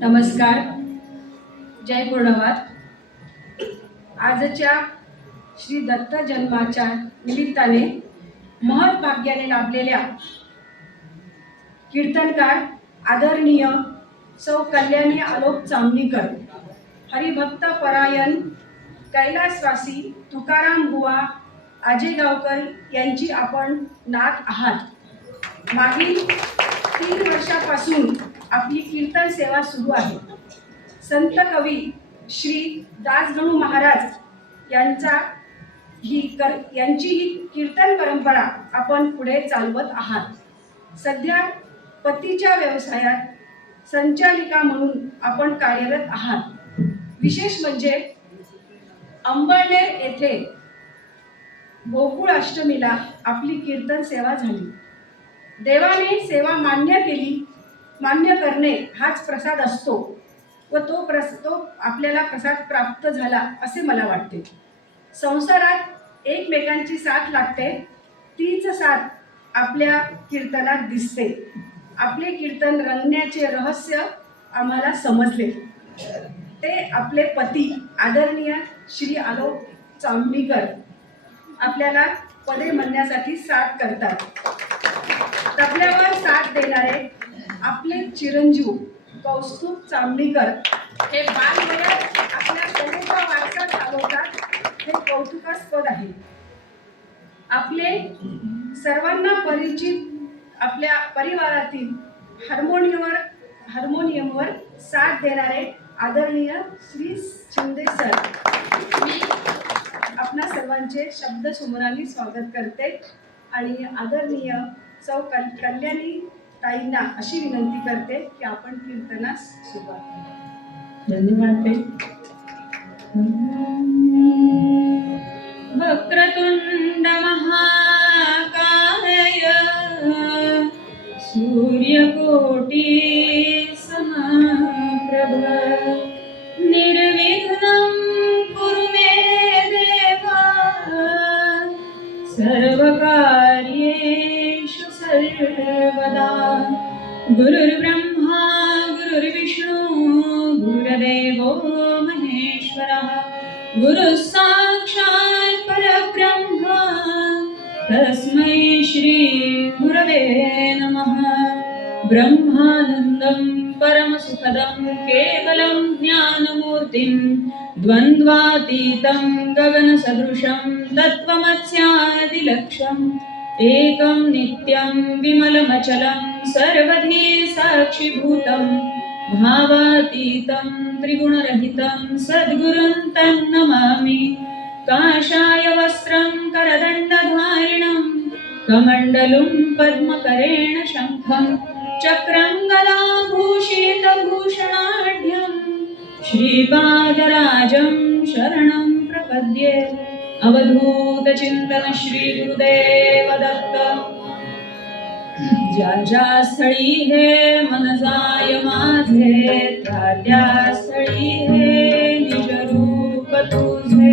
नमस्कार, जय पूर्णवाद. आजच्या श्री दत्त जन्माच्या निमित्ताने महत् भाग्याने लाभलेल्या कीर्तनकार आदरणीय सौ कल्याणी आलोक चामणीकर, हरिभक्त परायण कैलासवासी तुकाराम बुवा आजेगावकर यांची आपण नात आहात. मागील 3 वर्षापासून आपली कीर्तन सेवा सुरू आहे. संत कवी श्री दासगणू महाराज यांची ही कीर्तन परंपरा आपण पुढे चालवत आहात. सध्या पतीच्या व्यवसायात संचालिका म्हणून आपण कार्यरत आहात. विशेष म्हणजे अंबळनेर येथे गोकुळ अष्टमीला आपली कीर्तन सेवा झाली. देवाने सेवा मान्य करणे हाच प्रसाद असतो व तो आपल्याला प्रसाद प्राप्त झाला असे मला वाटते. संसारात एकमेकांची साथ लागते, तीच साथ आपल्या कीर्तनात दिसते. आपले कीर्तन रंगण्याचे रहस्य आम्हाला समजले. ते आपले पती आदरणीय श्री आलोक चामणीकर आपल्याला पदे म्हणण्यासाठी साथ करतात. तबल्यावर साथ देणारे आपले चिरंजीव कौस्तुभ चामणीकर हे बालवयात आपल्या कलेचा वारसा चालवतात, हे कौतुकास्पद आहे. आपले सर्वांना परिचित आपल्या परिवारातील हार्मोनियमवर साथ देणारे आदरणीय श्री शिंदे सर, मी आपणा सर्वांचे शब्द सुमनाने स्वागत करते आणि आदरणीय सौ कल्याणी ताईंना अशी विनंती करते की आपण कीर्तनास सुरुवात करू. धन्यवाद. वक्रतुंड महाकाय सूर्यकोटी समप्रभ निर्विघ्नं कुरु मे देवा सर्वकार्येषु सर्वदा. गुरुर्ब्रह्मा गुरुर्विष्णु गुरुर्देवो महेश्वरः गुरुः साक्षात् परब्रह्म तस्मै श्री गुरवे नमः. ब्रह्मानन्दं परमसुखदं केवलं ज्ञानमूर्तिं द्वन्द्वातीतं गगनसदृशं तत्त्वमस्यादिलक्ष्यम् एकं नित्यं विमलमचलं सर्वधी साक्षिभूतं भावातीतं त्रिगुणरहितं सद्गुरुं तं नमामि. काषाय वस्त्रं करदण्डधारिणं कमण्डलुं पद्मकरेण शङ्खं चक्रं गदाभूषितभूषणाढ्यं श्रीपादराजं शरणं प्रपद्ये. अवधूत चिंतन श्री गुरुदेव दत्त. ज्या ज्या स्थळी हे मन जाय माझे त्या स्थळी हे निज रूप तुझे.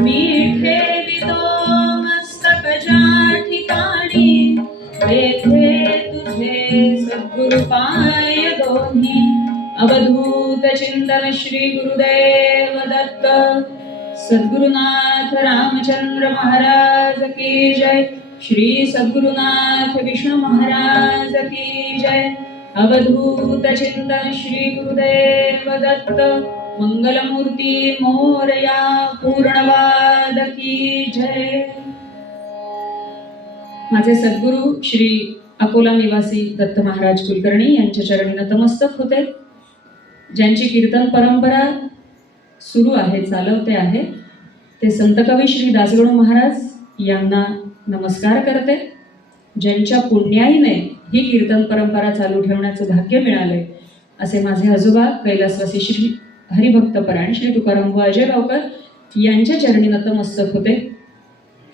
मी ठेवितो मस्तक ज्या ठिकाणी तेथे तुझे सद्गुरु पाय दोन्ही. अवधूत चिंतन श्री गुरुदेव दत्त. सद्गुरुनाथ रामचंद्र महाराज की जय. श्री सद्गुरुनाथ विष्णु महाराज की जय. अवधूत चिंतन श्री गुरुदेव दत्त. मंगलमूर्ती मोरया पूर्णवाद की जय. माझे सद्गुरु श्री अकोला निवासी दत्त महाराज कुलकर्णी यांच्या चरणी नतमस्तक होते. ज्यांची कीर्तन परंपरा सुरू आहे, चालवते आहे, ते संत कवी श्री दासगणू महाराज यांना नमस्कार करते. ज्यांच्या पुण्याईने ही कीर्तन परंपरा चालू ठेवण्याचं भाग्य मिळाले असे माझे आजोबा कैलासवासी श्री हरिभक्त परायण श्री तुकाराम बुवा आजेगावकर यांच्या चरणी नतमस्तक होते.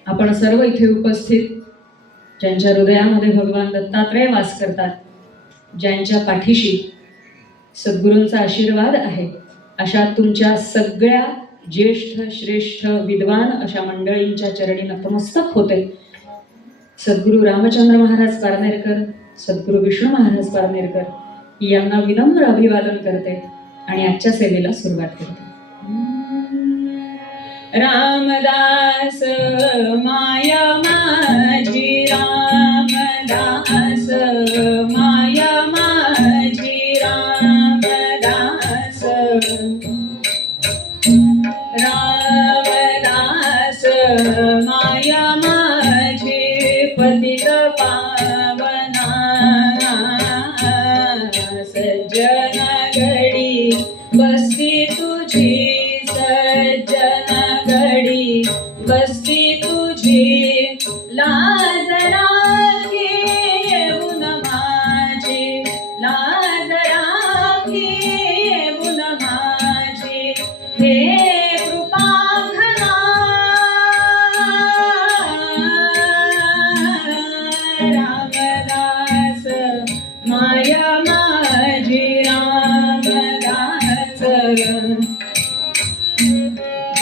आपण सर्व इथे उपस्थित ज्यांच्या हृदयामध्ये भगवान दत्तात्रय वास करतात, ज्यांच्या पाठीशी सद्गुरूंचा आशीर्वाद आहे, अशा तुमच्या सगळ्या ज्येष्ठ श्रेष्ठ विद्वान अशा मंडळींच्या चरणी नतमस्तक होते. सद्गुरू रामचंद्र महाराज पारनेरकर, सद्गुरू विष्णू महाराज पारनेरकर यांना विनम्र अभिवादन करते आणि आजच्या सेवेला सुरुवात करते. रामदास माया माझी, रामदास माया माझी, रामदास रामदास माया माझी, पतित पावना सज्जन घडी बसती तुझी, सज्जन घडी बसती तुझी, लाज राखी येऊन माझी, लाज राखी येऊन माझी, हे कृपाघना रामदास माया माझी, रामदास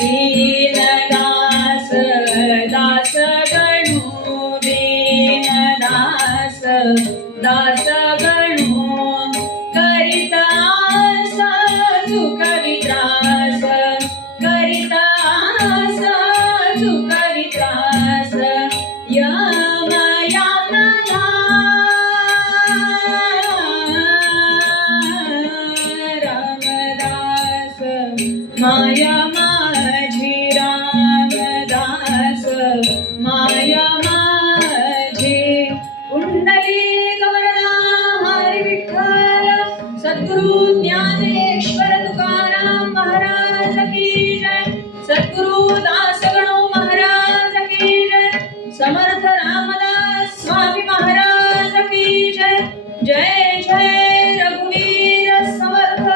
दीनदास दास गणू, दीनदास दास गणू, करिता सुखवी त्रास, करिता सुखवी त्रास, यमया मला रामदास माया माझी, रामदास माया माझी. कुंडली गवळला हरी विठ्ठल सद्गुरु ज्ञानेश्वर तुकाराम महाराज की जय, सद्गुरु दासगणो महाराज की जय, समर्थ रामदास स्वामी महाराज की जय. जय जय रघुवीर समर्थ.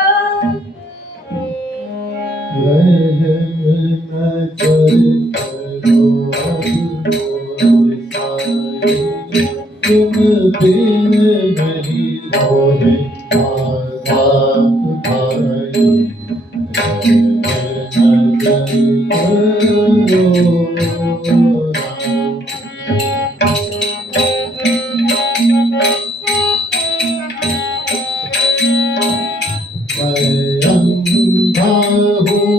तुम बिन नहीं रोहे आजाद भाई, मैं अंधा हूँ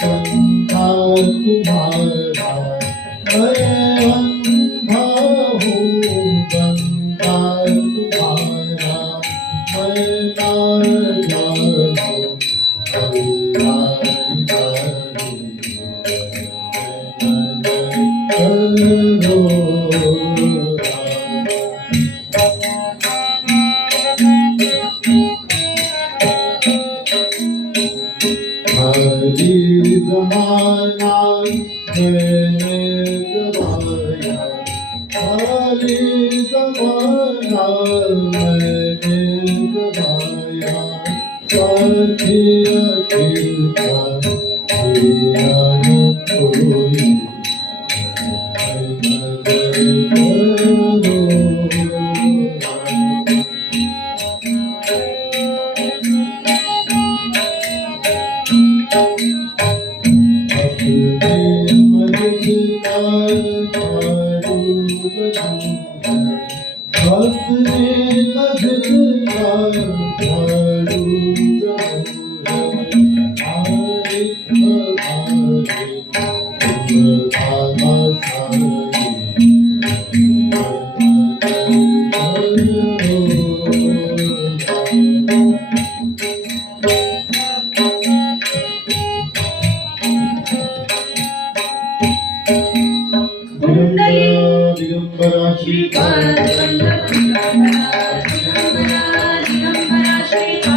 बंधा तुम्हारा, मैं अंधा हूँ बंधा तुम्हारा, मैं ना जानूं अल्लाह जाने, करो हरी जमाना मैंने गवाया, हरी जमाना मैंने गवाया, साथी अकेला तेरा न कोई, दिगंबरा श्रीपाद दिगंबरा श्रीपाद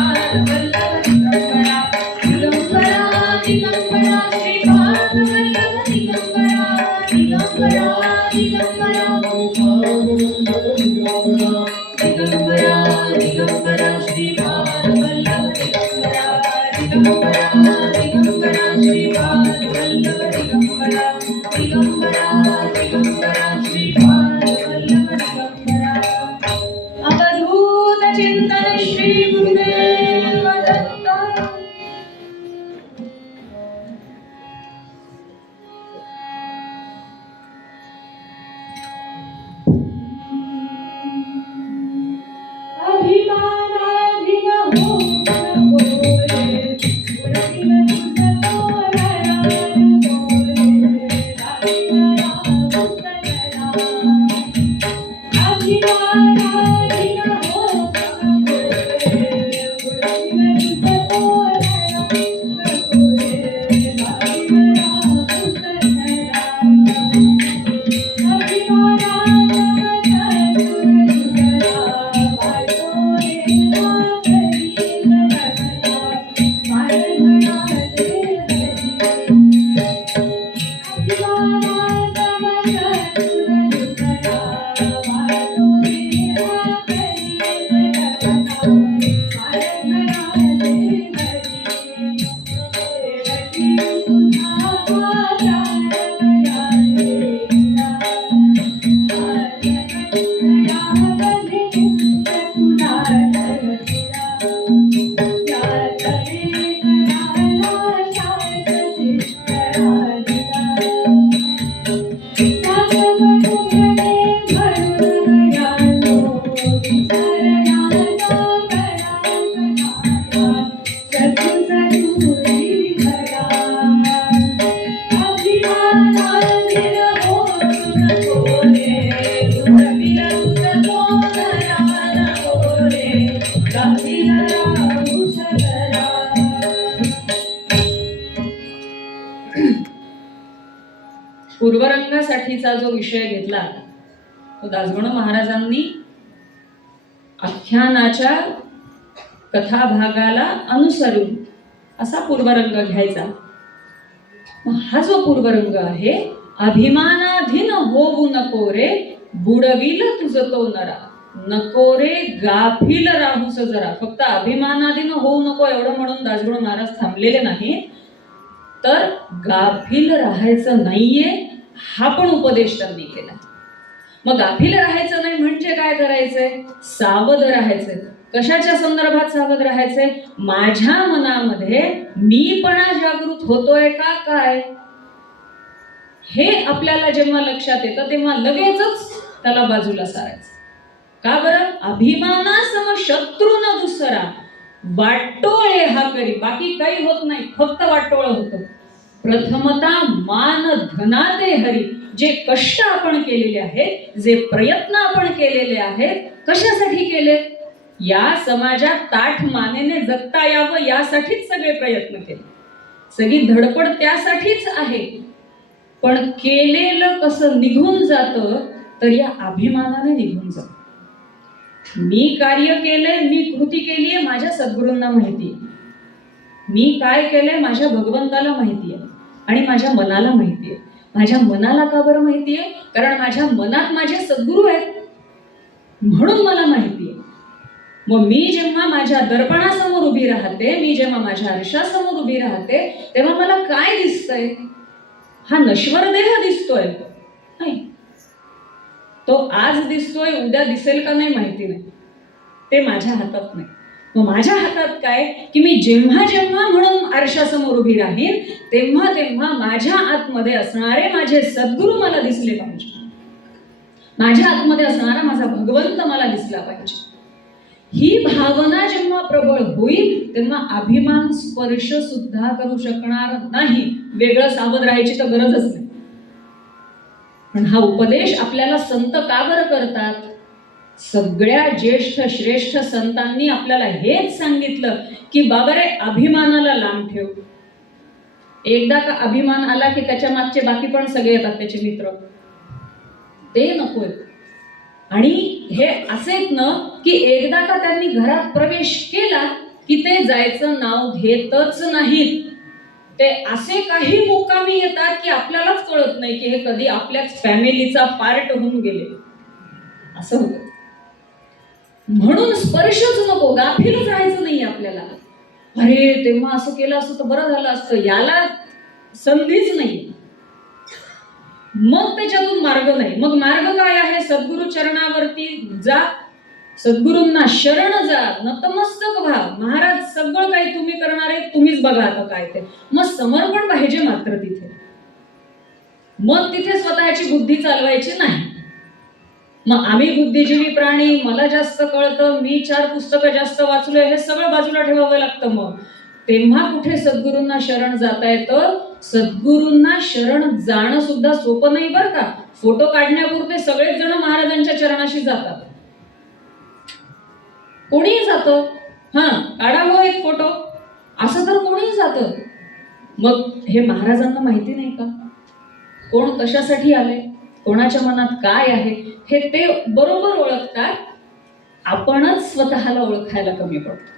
त्यासाठीचा जो विषय घेतला तो दासगणू महाराजांनी आख्यानाच्या कथाभागाला अनुसरून असा पूर्वरंग घ्यायचा. हा जो पूर्वरंग आहे, अभिमानाधीन होऊ नको रे, बुडविल तुझ तो नरा, नको रे गाफील राहूस जरा. फक्त अभिमानाधीन होऊ नको एवढं म्हणून दासगणू महाराज थांबलेले नाही, तर गाफील राहायचं नाहीये हा पण उपदेश त्यांनी केला. मग गाफील राहायचं नाही म्हणजे काय करायचंय? सावध राहायचंय. कशाच्या संदर्भात सावध राहायचंय? माझ्या मनामध्ये मीपणा जागृत होतोय का काय, हे आपल्याला जेव्हा लक्षात येतं तेव्हा लगेचच त्याला बाजूला सारायचं. का बरं? अभिमानासम शत्रू न दुसरा, वाटोळे हा करी. बाकी काही होत नाही, फक्त वाटोळं होतं. प्रथमता मान धनाते हरी. जे कष्ट आपण केलेले आहेत, जे प्रयत्न आपण केलेले आहेत, कशासाठी केले? या समाजात ताठ मानेने जगता यावं यासाठीच सगळे प्रयत्न केले, सगळी धडपड त्यासाठीच आहे. पण केलेलं कसं निघून जातं, तर या अभिमानाने निघून जातं. मी कार्य केलंय, मी कृती केलीये, माझ्या सद्गुरूंना माहिती आहे. मी काय केलंय माझ्या भगवंताला माहिती आहे आणि माझ्या मनाला माहिती आहे. माझ्या मनाला का बरं माहिती आहे? कारण माझ्या मनात माझे सद्गुरू आहेत म्हणून मला माहिती आहे. मग मी जेव्हा माझ्या दर्पणासमोर उभी राहते, मी जेव्हा माझ्या आरशासमोर उभी राहते, तेव्हा मला काय दिसतंय? हा नश्वर देह दिसतोय नाही. तो आज दिसतोय, उद्या दिसेल का नाही माहिती नाही, ते माझ्या हातात नाही. मग माझ्या हातात काय की मी जेव्हा जेव्हा म्हणून आरशासमोर उभी राहीन, तेव्हा तेव्हा माझ्या आतमध्ये असणारे माझे सद्गुरू मला दिसले पाहिजे. माझ्या आतमध्ये असणारा माझा भगवंत मला दिसला पाहिजे. ही भावना जेव्हा प्रबळ होईल तेव्हा अभिमान स्पर्श सुद्धा करू शकणार नाही. वेगळं सावध राहायची तर गरजच नाही. पण हा उपदेश आपल्याला संत का बरं करतात? सगळ्या ज्येष्ठ श्रेष्ठ संतांनी आपल्याला हेच सांगितलं की बाबा रे, अभिमानाला लांब ठेव. एकदा का अभिमान आला की त्याच्या मागचे बाकी पण सगळे येतात त्याचे मित्र, ते नकोय. आणि हे असेच न की एकदा का त्यांनी घरात प्रवेश केला की ते जायचं नाव घेतच नाहीत. ते असे काही मुक्कामी येतात की आपल्यालाच कळत नाही की हे कधी आपल्याच फॅमिलीचा पार्ट होऊन गेले, असं होतं. म्हणून स्पर्शच नको, गाफीलच राहायचं नाही आपल्याला. अरे तेव्हा असं केलं असतं तर बरं झालं असतं, याला संधीच नाही. मग त्याच्यातून मार्ग नाही. मग मार्ग काय आहे? सद्गुरु चरणावरती जा, सद्गुरूंना शरण जा, नतमस्तक व्हा. महाराज सगळं काही तुम्ही करणार आहे, तुम्हीच बघा आता काय ते. मग समर्पण पाहिजे मात्र तिथे. मग तिथे स्वतःची बुद्धी चालवायची नाही. मग आम्ही बुद्धिजीवी प्राणी, मला जास्त कळतं, मी 4 पुस्तकं जास्त वाचलोय, हे सगळं बाजूला ठेवावं लागतं. मग तेव्हा कुठे सद्गुरूंना शरण जाता येतं? सद्गुरूंना शरण जाणं सुद्धा सोपं नाही बरं का. फोटो काढण्यापुरते सगळेच जण महाराजांच्या चरणाशी जातात. कोणीही जातं, हा काढा हो एक फोटो, असं तर कोणीही जातं. मग हे महाराजांना माहिती नाही का कोण कशासाठी आले, कोणाच्या मनात काय आहे, हे ते बरोबर ओळखतात. आपणच स्वतःला ओळखायला कमी पडतो.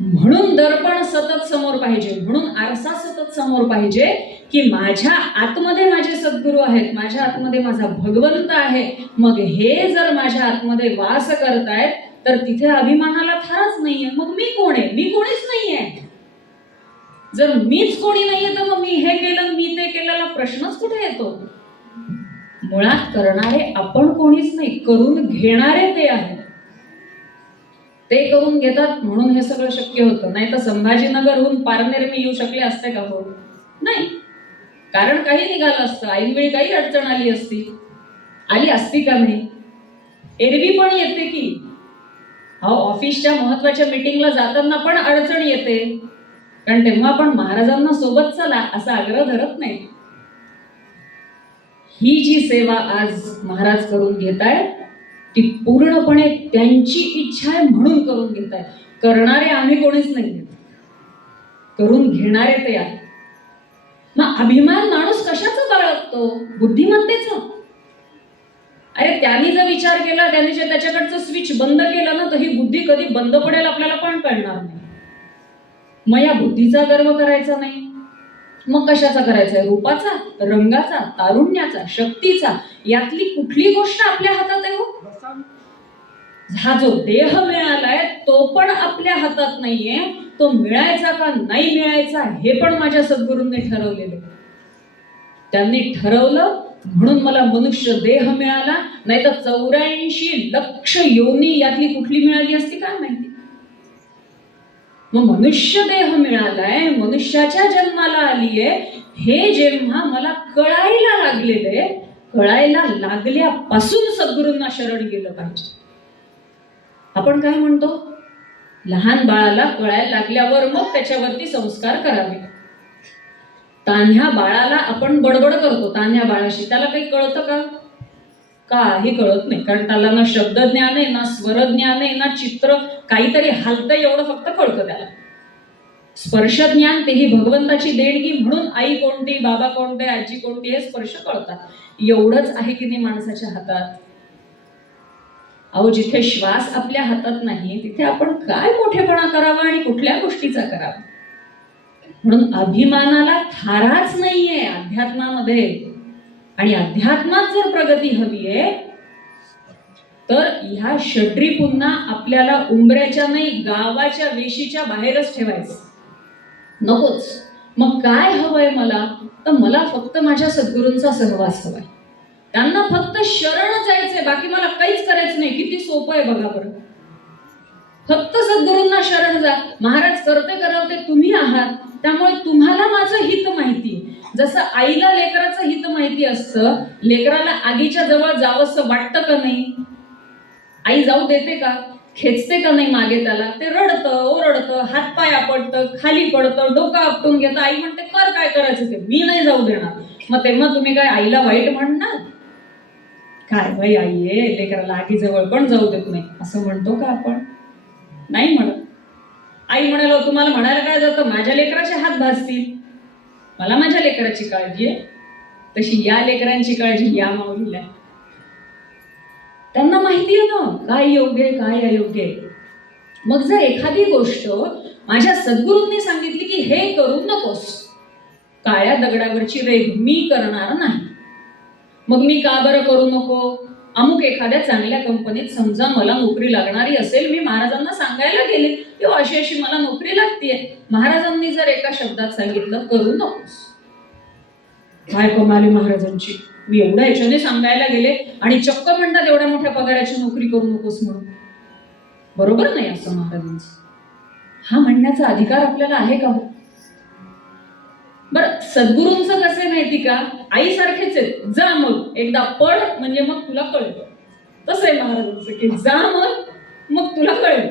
म्हणून दर्पण सतत समोर पाहिजे, म्हणून आरसा सतत समोर पाहिजे की माझ्या आतमध्ये माझे सद्गुरू आहेत, माझ्या आतमध्ये माझा भगवंत आहे. मग हे जर माझ्या आतमध्ये वास करतायत तर तिथे अभिमानाला थारच नाहीये. मग मी कोण आहे? मी कोणीच नाहीये. जर मीच कोणी नाहीये तर मग मी हे केलं, मी ते केलेला प्रश्नच कुठे येतो? मुळात करणारे आपण कोणीच नाही, करून घेणारे ते आहेत. ते करून घेतात म्हणून हे सगळं शक्य होतं. नाही तर संभाजीनगरहून पारनेर मी येऊ शकले असते का? हो नाही. कारण काही निघालं असतं, ऐनवेळी काही अडचण आली असती, आली असती का नाही? एरवी पण येते की ऑफिसच्या महत्वाच्या मीटिंगला जाताना पण अडचण येते, कारण तेव्हा आपण महाराजांना सोबत चला असा आग्रह धरत नाही. ही जी सेवा आज महाराज करून घेतायत ती पूर्णपणे त्यांची इच्छा आहे म्हणून करून घेतायत. करणारे आम्ही कोणीच नाही, करून घेणारे ते आहेत. मग अभिमान माणूस कशाचा बाळगतो? बुद्धिमत्तेचा. अरे त्यांनी जर विचार केला, त्यांनी जे त्याच्याकडचं स्विच बंद केलं ना, तर ही बुद्धी कधी बंद पडेल आपल्याला पण कळणार नाही. मग या बुद्धीचा गर्व करायचा नाही. मग कशाचा करायचा आहे? रूपाचा, रंगाचा, तारुण्याचा, शक्तीचा. यातली कुठली गोष्ट आपल्या हातात आहे हो? हा जो देह मिळालाय तो पण आपल्या हातात नाहीये. तो मिळायचा का नाही मिळायचा हे पण माझ्या सद्गुरूंनी ठरवलेलं. त्यांनी ठरवलं म्हणून मला मनुष्य देह मिळाला, नाही तर 84 लक्ष योनी यातली कुठली मिळाली असती काय माहिती. मग मनुष्य देह मिळालाय, मनुष्याच्या जन्माला आलीये, हे जेव्हा मला कळायला लागलेले, कळायला लागल्यापासून सद्गुरूंना शरण गेलं पाहिजे. आपण काय म्हणतो? लहान बाळाला कळायला लागल्यावर मग त्याच्यावरती संस्कार करावे. तान्ह्या बाळाला आपण बडबड करतो, तान्ह्या बाळाशी. त्याला काही कळतं का? काही कळत नाही. कारण त्याला ना शब्द ज्ञान आहे, ना स्वर ज्ञान आहे, ना चित्र, काहीतरी हलतं एवढं फक्त कळतं त्याला. स्पर्श ज्ञान तेही भगवंताची देणगी, म्हणून आई कोणती, बाबा कोणते, आजी कोणती हे स्पर्श कळतात. एवढंच आहे की नाही माणसाच्या हातात? अहो, जिथे श्वास आपल्या हातात नाही तिथे आपण काय मोठेपणा करावा आणि कुठल्या गोष्टीचा करावा? म्हणून अभिमानाला थाराच नाहीये अध्यात्मामध्ये. आणि अध्यात्मात जर प्रगती हवीये तर ह्या षड्री पुन्हा आपल्याला उंबऱ्याच्या नाही, गावाच्या वेशीच्या बाहेरच ठेवायचं. नकोच. मग काय हवंय मला? तर मला फक्त माझ्या सद्गुरूंचा सहवास हवाय. त्यांना फक्त शरण जायचंय, बाकी मला काहीच करायचं नाही. किती सोपं आहे बघा बरं. फक्त सद्गुरूंना शरण जा. महाराज करते करवते तुम्ही आहात, त्यामुळे तुम्हाला माझं हित माहिती. जसं आईला लेकराचं हित माहिती असतं, लेकराला आगीच्या जवळ जावंसं वाटतं का नाही? आई जाऊ देते का? खेचते का नाही मागे त्याला? ते रडतं, ओरडतं, हातपाय आपटतं, खाली पडतं, डोकं आपटून घेतं. आई म्हणते कर काय करायचं ते, मी नाही जाऊ देणार. मग तेव्हा तुम्ही काय आईला वाईट म्हणणार? काय बाई आई आहे, लेकराला आगीजवळ पण जाऊ देत नाही असं म्हणतो का आपण? नाही म्हणत. आई म्हणाल तुम्हाला म्हणायला काय जातं, माझ्या लेकराचे हात भाजतील. मला माझ्या लेकराची काळजी आहे, तशी या लेकरांची काळजी या माऊलीला. त्यांना माहिती आहे ना काय योग्य आहे काय अयोग्य आहे. मग जर एखादी गोष्ट माझ्या सद्गुरूंनी सांगितली की हे करू नकोस, काळ्या दगडावरची रेघ मी करणार नाही. मग मी का बरं करू नको? अमुक एखाद्या चांगल्या कंपनीत समजा मला नोकरी लागणारी असेल, मी महाराजांना सांगायला गेले की अशी अशी मला नोकरी लागतीये. महाराजांनी जर एका शब्दात सांगितलं करू नकोस, काय कमाली महाराजांची. मी एवढ्या ह्याच्याने सांगायला गेले आणि चक्क म्हणतात एवढ्या मोठ्या पगाराची नोकरी करू नकोस म्हणून. बरोबर नाही असं महाराजांचं. हा म्हणण्याचा अधिकार आपल्याला आहे का? बरं, सद्गुरूंचं कसं माहिती का? आई सारखेच आहेत. जा मग एकदा पड म्हणजे मग तुला कळतं. तसं आहे महाराजांचं की जा मग तुला कळेल.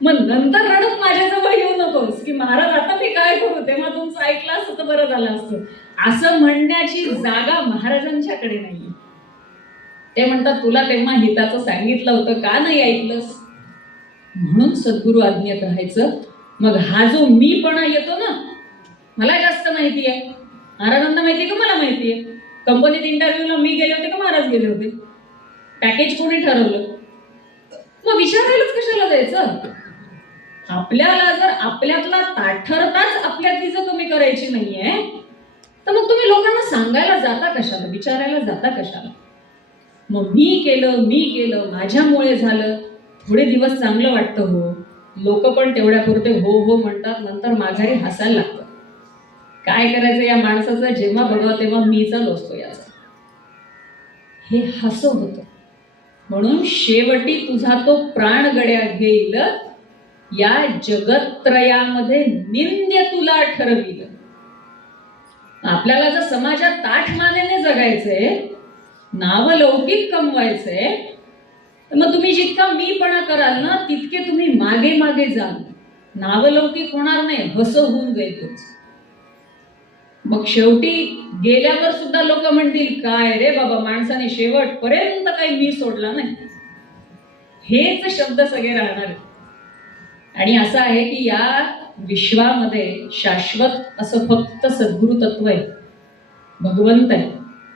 मग नंतर रडत माझ्याजवळ येऊ नकोस की महाराज आता मी काय करू, तेव्हा तुमचं ऐकलं असतं तर बरं झालं असतं. असं म्हणण्याची जागा महाराजांच्याकडे नाहीये. ते म्हणतात तुला तेव्हा हिताचं सांगितलं होतं, का नाही ऐकलंस? म्हणून सद्गुरू आज्ञेत राहायचं. मग हा जो मीपणा येतो ना, मला जास्त माहिती आहे, महाराजांना माहिती आहे का मला माहिती आहे? कंपनीत इंटरव्ह्यूला मी गेले होते का महाराज गेले होते? पॅकेज कोणी ठरवलं? मग विचारायलाच कशाला जायचं? आपल्याला जर आपल्यातला ताठरताच आपल्यातली जर कमी करायची नाहीये, तर मग तुम्ही लोकांना सांगायला जाता कशाला, विचारायला जाता कशाला? मग मी केलं, माझ्यामुळे झालं. थोडे दिवस चांगलं वाटतं हो, लोक पण तेवढ्या पुरते हो हो म्हणतात, नंतर माघारी हसायला लागतं. काय करायचं या माणसाचं, जेव्हा बघावं तेव्हा मीचा असतो याचा. हे हसं होतं. म्हणून शेवटी तुझा तो प्राण गड्या घेईल, या जगत्रयामध्ये निंद्य तुला ठरविल. आपल्याला जर समाजात ताठमानेने जगायचंय, नावलौकिक कमवायचंय, तर मग तुम्ही जितका मीपणा कराल ना तितके तुम्ही मागे मागे जाल. नावलौकिक होणार नाही, हसं होऊन जाईल तुमचं. मग शेवटी गेल्यावर सुद्धा लोक म्हणतील काय रे बाबा, माणसाने शेवटपर्यंत काही मी सोडला नाही. हेच शब्द सगळे राहणार. आणि असं आहे की या विश्वामध्ये शाश्वत असं फक्त सद्गुरु तत्व आहे, भगवंत आहे.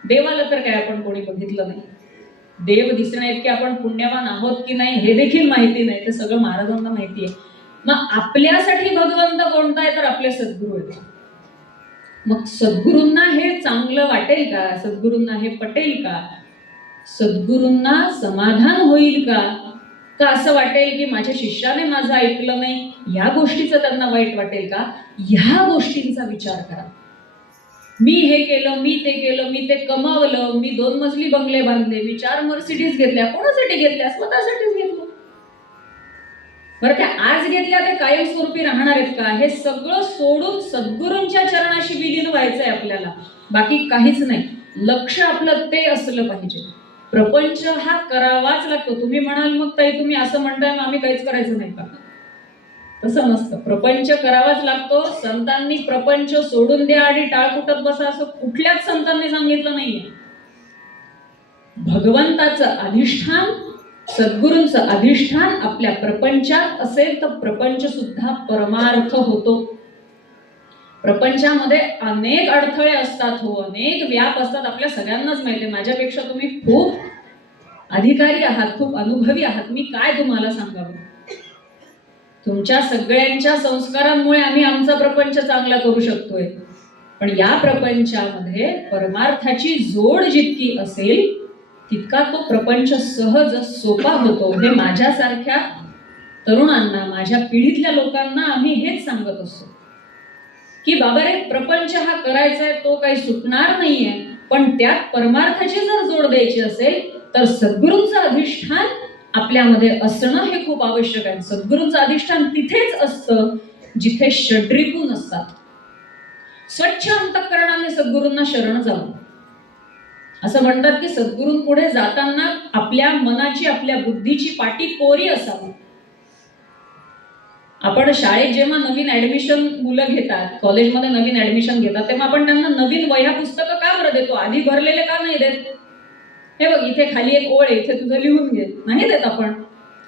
देवाला तर काय आपण कोणी बघितलं नाही. देव दिसण्या इतके आपण पुण्यवान आहोत की नाही हे देखील माहिती नाही. ते सगळं महाराजांना माहिती आहे. मग आपल्यासाठी भगवंत कोणता आहे तर आपले सद्गुरू आहेत. मग सद्गुरूंना हे चांगलं वाटेल का? सद्गुरूंना हे पटेल का? सद्गुरूंना समाधान होईल का? का असं वाटेल की माझ्या शिष्याने माझं ऐकलं नाही, या गोष्टीचं त्यांना वाईट वाटेल का? ह्या गोष्टींचा विचार करा. मी हे केलं, मी ते केलं, मी ते कमावलं, मी 2 मजली बंगले बांधले, मी 4 मर्सिडीज घेतल्या. कोणासाठी घेतल्या? स्वतःसाठीच घेतलं. बरं, त्या आज घेतल्या ते कायमस्वरूपी राहणार आहेत का? हे सगळं सोडून सद्गुरूंच्या चरणाशी विलीन व्हायचंय आपल्याला, बाकी काहीच नाही. लक्ष आपलं ते असलं पाहिजे. प्रपंच हा करावाच लागतो. तुम्ही म्हणाल मग ताई तुम्ही असं म्हणताय मग आम्ही काहीच करायचं नाही का? तसं नसतं. प्रपंच करावाच लागतो. संतांनी प्रपंच सोडून द्या आणि टाळ कुटत बसा असं कुठल्याच संतांनी सांगितलं नाहीये. भगवंताचं अधिष्ठान, सद्गुरूंचं अधिष्ठान आपल्या प्रपंचात असेल तर प्रपंच सुद्धा परमार्थ होतो. प्रपंचामध्ये अनेक अडथळे असतात, हो, अनेक व्याप असतात. आपल्या सगळ्यांनाच माहिती आहे. माझ्यापेक्षा तुम्ही खूप अधिकारी आहात, खूप अनुभवी आहात. मी काय तुम्हाला सांगावं? तुमच्या सगळ्यांच्या संस्कारांमुळे आम्ही आमचा प्रपंच चांगला करू शकतोय. पण या प्रपंचामध्ये परमार्थाची जोड जितकी असेल तितका तो प्रपंच सहज सोपा होतो. हे माझ्यासारख्या तरुणांना, माझ्या पिढीतल्या लोकांना आम्ही हेच सांगत असतो की बाबा रे, प्रपंच हा करायचा आहे, तो काही सुटणार नाहीये. पण त्यात परमार्थाची जर जोड द्यायची असेल तर सद्गुरूंचं अधिष्ठान आपल्यामध्ये असणं हे खूप आवश्यक आहे. सद्गुरूंचं अधिष्ठान तिथेच असतं जिथे षड्रिपू नसतात. स्वच्छ अंतःकरणाने सद्गुरूंना शरण जावं. असं म्हणतात की सद्गुरूंपुढे जाताना आपल्या मनाची, आपल्या बुद्धीची पाटी कोरी असावी. आपण शाळेत जेव्हा नवीन ऍडमिशन मुलं घेतात, कॉलेजमध्ये नवीन ऍडमिशन घेतात, तेव्हा आपण त्यांना नवीन वह्या पुस्तकं का बरं देतो? आधी भरलेले का नाही देत? हे बघ, इथे खाली एक ओळ आहे, इथे तुझं लिहून घे. नाही देत आपण.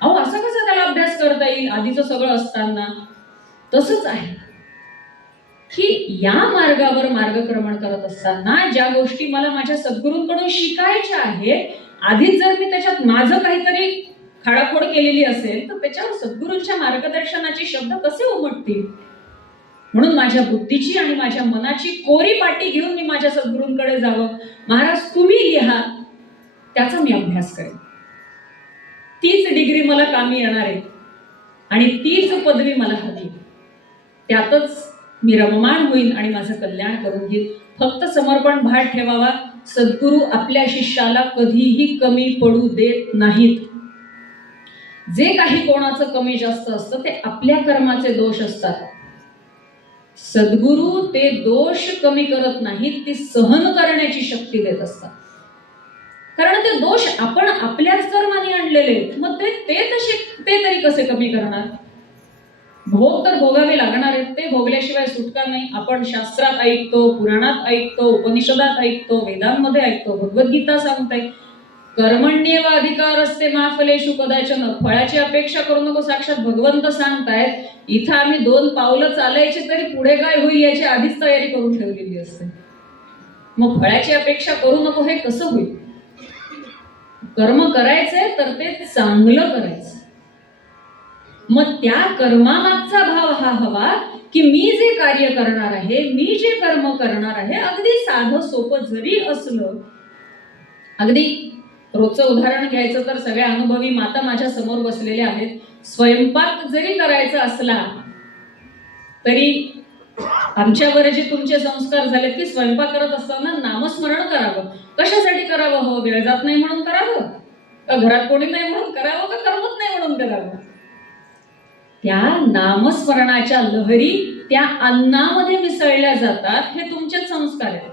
अहो, असं कसं त्याला अभ्यास करता येईल आधीचं सगळं असताना? तसंच आहे की या मार्गावर मार्गक्रमण करत असताना ज्या गोष्टी मला माझ्या सद्गुरूंकडून शिकायच्या आहेत, आधीच जर मी त्याच्यात माझं काहीतरी खाडाखोड केलेली असेल तर त्याच्यावर सद्गुरूंच्या मार्गदर्शनाचे शब्द कसे उमटतील? म्हणून माझ्या बुद्धीची आणि माझ्या मनाची कोरी पाटी घेऊन मी माझ्या सद्गुरूंकडे जावं. महाराज तुम्ही लिहा, त्याचा मी अभ्यास करेन. तीच डिग्री मला कामी येणार आहे आणि तीच पदवी मला हवी. त्यातच मी रममाण होईल आणि माझं कल्याण करून घेईल. फक्त समर्पण भाव ठेवावा. सद्गुरू आपल्या शिष्याला कधीही कमी पडू देत नाहीत. जे काही कोणाचं कमी जास्त असतं ते आपल्या कर्माचे दोष असतात. सद्गुरू ते दोष कमी करत नाहीत, ते सहन करण्याची शक्ती देत असतात. कारण ते दोष आपण आपल्याच कर्माने आणलेले, मग ते तरी कसे कमी करणार? भोग तर भोगावे लागणार आहेत, ते भोगल्याशिवाय सुटका नाही. आपण शास्त्रात ऐकतो, पुराणात ऐकतो, उपनिषदात ऐकतो, वेदांमध्ये ऐकतो, भगवद्गीता सांगते कर्मण्येव अधिकारस्ते मा फलेषु कदाचन. फळाची अपेक्षा करू नको, साक्षात भगवंत सांगतायत. इथं आम्ही 2 पावलं चालायची तरी पुढे काय होईल याची आधीच तयारी करून ठेवलेली असते. मग फळाची अपेक्षा करू नको हे कसं होईल? कर्म करायचे तर ते चांगलं करायचं. मग त्या कर्मामागचा भाव हा हवा की मी जे कार्य करणार आहे, मी जे कर्म करणार आहे, अगदी साधं सोपं जरी असलं, अगदी रोजचं उदाहरण घ्यायचं तर सगळ्या अनुभवी माता माझ्या समोर बसलेल्या आहेत. स्वयंपाक जरी करायचा असला तरी आमच्यावर जे तुमचे संस्कार झालेत की स्वयंपाक करत असताना नामस्मरण करावं. कशासाठी करावं? हो, वेळ जात नाही म्हणून करावं, का घरात कोणी नाही म्हणून करावं, का करमत नाही म्हणून करावं? त्या नामस्मरणाच्या लहरी त्या अन्नामध्ये मिसळल्या जातात. हे तुमचेच संस्कार आहेत.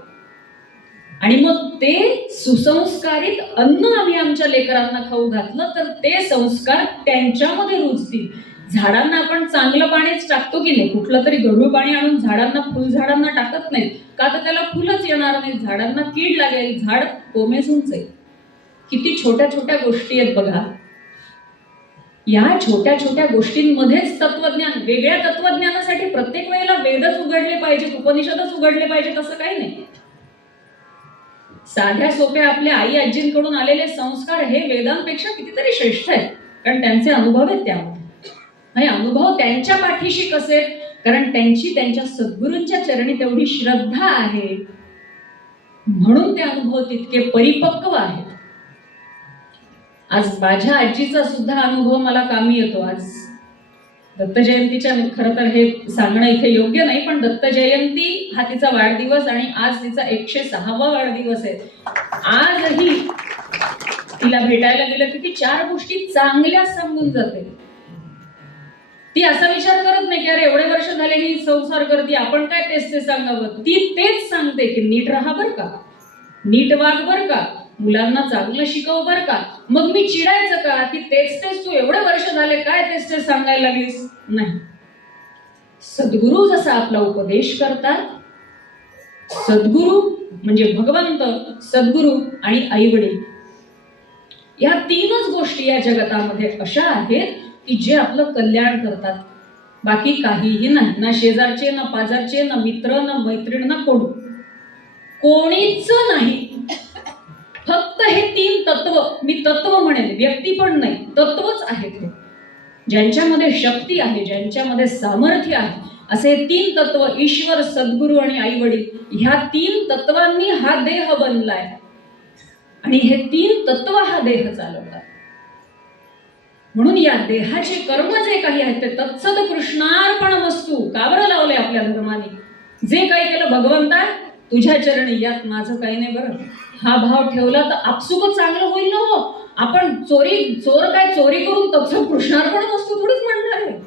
आणि मग ते सुसंस्कारित अन्न आम्ही आमच्या लेकरांना खाऊ घातलं तर ते संस्कार त्यांच्यामध्ये रुजतील. झाडांना आपण चांगलं पाणीच टाकतो की नाही? कुठलं तरी गढूळ पाणी आणून झाडांना, फुलझाडांना टाकत नाही का? तर त्याला फुलच येणार नाही, झाडांना कीड लागेल, झाड कोमेजून जाईल. किती छोट्या छोट्या गोष्टी आहेत बघा. या छोट्या छोट्या गोष्टींमध्येच तत्वज्ञान. वेगळ्या तत्वज्ञानासाठी प्रत्येक वेळेला वेदच उघडले पाहिजेत, उपनिषदच उघडले पाहिजेत असं काही नाही. साध्या सोप्या आपल्या आई आजींकडून आलेले संस्कार हे वेदांपेक्षा कितीतरी श्रेष्ठ आहेत, कारण त्यांचे अनुभव आहेत त्यामध्ये. आणि अनुभव त्यांच्या पाठीशी कसे, कारण त्यांची त्यांच्या सद्गुरूंच्या चरणी तेवढी श्रद्धा आहे, म्हणून ते अनुभव तितके परिपक्व आहेत. आज माझ्या आजीचा सुद्धा अनुभव मला कामी येतो. आज दत्त जयंतीच्या, खरं तर हे सांगणं इथे योग्य नाही, पण दत्त जयंती हा तिचा वाढदिवस आणि आज तिचा 106वा वाढदिवस आहे. आजही तिला भेटायला गेलं की ती 4 गोष्टी चांगल्या सांगून जाते. ती असा विचार करत नाही की अरे एवढे वर्ष झाले ही संसार करते, आपण काय तेच ते सांगावं. ती तेच सांगते की नीट राहा बर का, नीट वाग बर का, मुलांना चांगलं शिकव बर का. मग मी चिडायचं का की तेच तेच तू एवढे वर्ष झाले काय तेच तेच सांगायला लागलीस. नाही, सद्गुरू जसा आपला उपदेश करतात, सद्गुरू म्हणजे भगवंत, सद्गुरू आणि आई वडील, या 3च गोष्टी या जगतामध्ये अशा आहेत की जे आपलं कल्याण करतात. बाकी काहीही नाही. ना शेजारचे, ना पाजारचे, ना मित्र, ना मैत्रीण, ना कोणीच नाही. फक्त हे 3 तत्व, मी तत्व म्हणेन, व्यक्ती पण नाही, तत्वच आहेत हे. ज्यांच्यामध्ये शक्ती आहे, ज्यांच्यामध्ये सामर्थ्य आहे, असे 3 तत्व, ईश्वर, सद्गुरू आणि आई वडील, ह्या 3 तत्वांनी हा देह बनलाय आणि हे 3 तत्व हा देह चालवतात. म्हणून या देहाचे कर्म जे काही आहेत ते तत्सद कृष्णार्पणमस्तु. का बरं लावलंय आपल्या धर्माने? जे काही केलं भगवंता तुझ्या चरणी, यात माझं काही नाही बरं. हा भाव ठेवला तर आपसुकच चांगलं होईल ना. हो, आपण चोर काय चोरी करून तत्सद कृष्णार्पणमस्तु थोडीच म्हणणार आहे.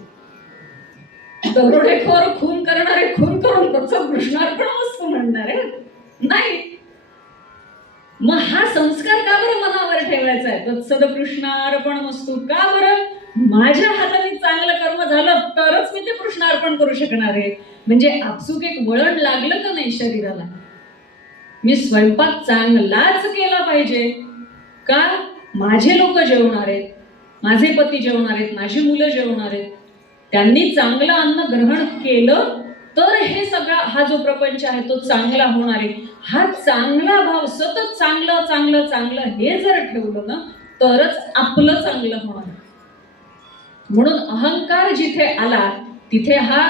दरोडेखोर खून करणारे खून करून तत्सद कृष्णार्पणमस्तु म्हणणार आहे? नाही. मग हा संस्कार का बरं मनावर ठेवायचा आहे? तत्सद कृष्णार्पणमस्तु. का बरं? माझ्या हाताने चांगलं कर्म झालं तरच मी ते कृष्णार्पण करू शकणार आहे. म्हणजे आपसुक एक वळण लागलं का नाही शरीराला, मी स्वयंपाक चांगलाच केला पाहिजे. का? माझे लोक जेवणार आहेत, माझे पती जेवणार आहेत, माझी मुलं जेवणार आहेत, त्यांनी चांगलं अन्न ग्रहण केलं तर हे सगळा हा जो प्रपंच आहे तो चांगला होणार आहे. हा चांगला भाव, सतत चांगलं चांगलं चांगलं हे जर ठेवलं ना तरच आपलं चांगलं होणार. म्हणून अहंकार जिथे आला तिथे हा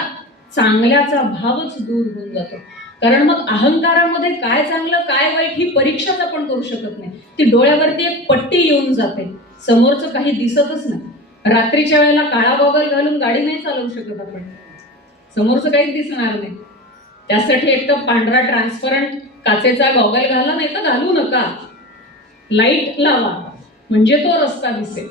चांगल्याचा भावच दूर होऊन जातो. कारण मग अहंकारामध्ये काय चांगलं काय वाईट ही परीक्षाच आपण करू शकत नाही. ती डोळ्यावरती एक पट्टी येऊन जाते, समोरचं काही दिसतच नाही. रात्रीच्या वेळेला काळा गॉगल घालून गाडी नाही चालवू शकत आपण, समोरचं काहीच दिसणार नाही. त्यासाठी एक तर पांढरा ट्रान्सपरंट काचेचा गॉगल घाला, नाही तर घालू नका. लाईट लावा म्हणजे तो रस्ता दिसेल.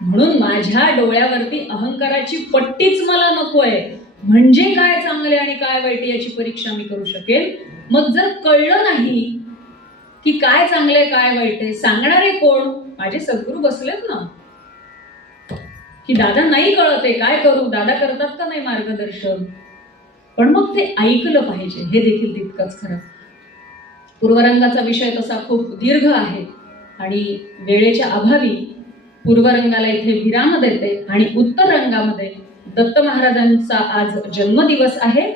म्हणून माझ्या डोळ्यावरती अहंकाराची पट्टीच मला नकोय. म्हणजे काय चांगले आणि काय वाईट याची परीक्षा मी करू शकेल. मग जर कळलं नाही की काय चांगले काय वाईट आहे, सांगणारे कोण? माझे सद्गुरू बसलेत ना, की दादा नाही कळत आहे काय करू, दादा करतात का नाही मार्गदर्शन. पण मग ते ऐकलं पाहिजे, हे देखील तितकंच खरं. पूर्वरंगाचा विषय तसा खूप दीर्घ आहे आणि वेळेच्या अभावी पूर्वरंगाला इथे विराम देते आणि उत्तर रंगामध्ये दत्त महाराजांचा आज जन्मदिवस आहे.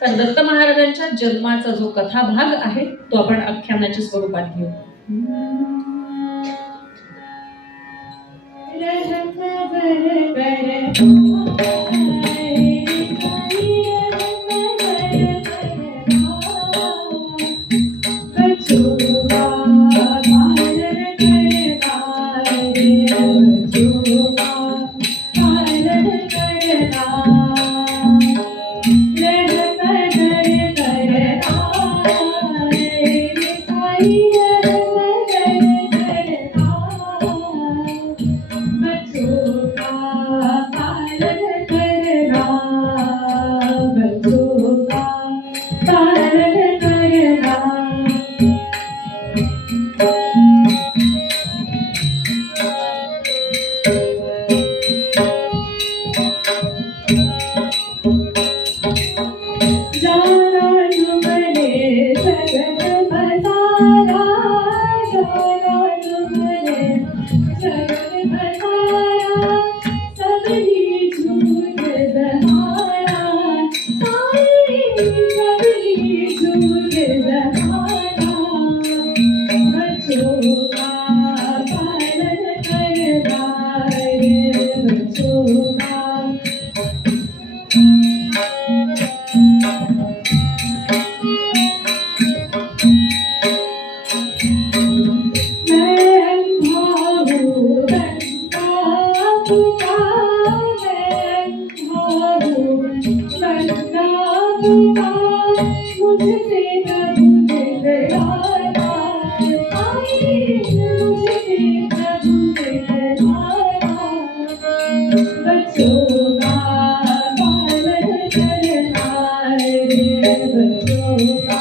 तर दत्त महाराजांच्या जन्माचा जो कथाभाग आहे तो आपण आख्यानाच्या स्वरूपात घेऊ. तुका है भाऊ बंदा तुका मुझसे प्रभु दिलदारा आई मुझसे प्रभु दिलदारा बच्चों का पालन करना रे बच्चों का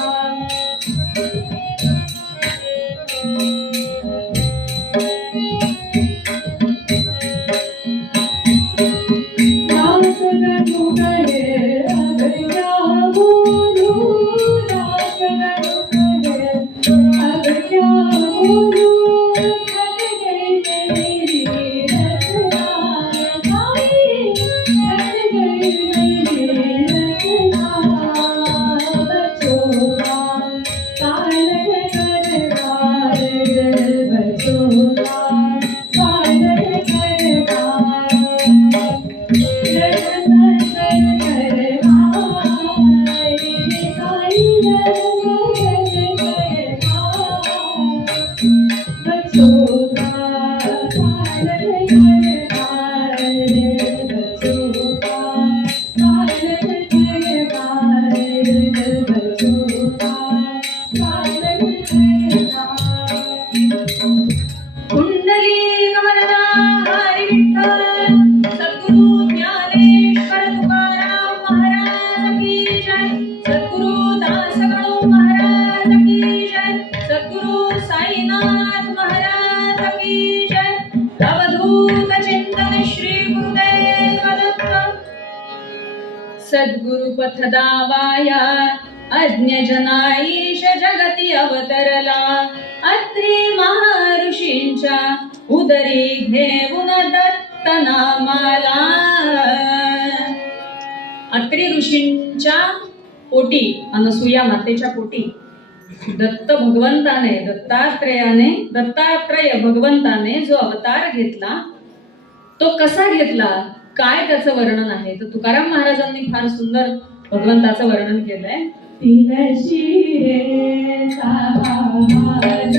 सद्गुरु पथदावाया अज्ञजनाईश जगती अवतरला अत्री महर्षींच्या उदरी घेऊन दत्त नामाला. अत्री ऋषींच्या पोटी अनसुया मातेच्या पोटी दत्त भगवंताने दत्तात्रय भगवंताने जो अवतार घेतला तो कसा घेतला, काय त्याचं वर्णन आहे, तर तुकाराम महाराजांनी फार सुंदर भगवंताचं वर्णन केलंय. तिलशी रे सहामाद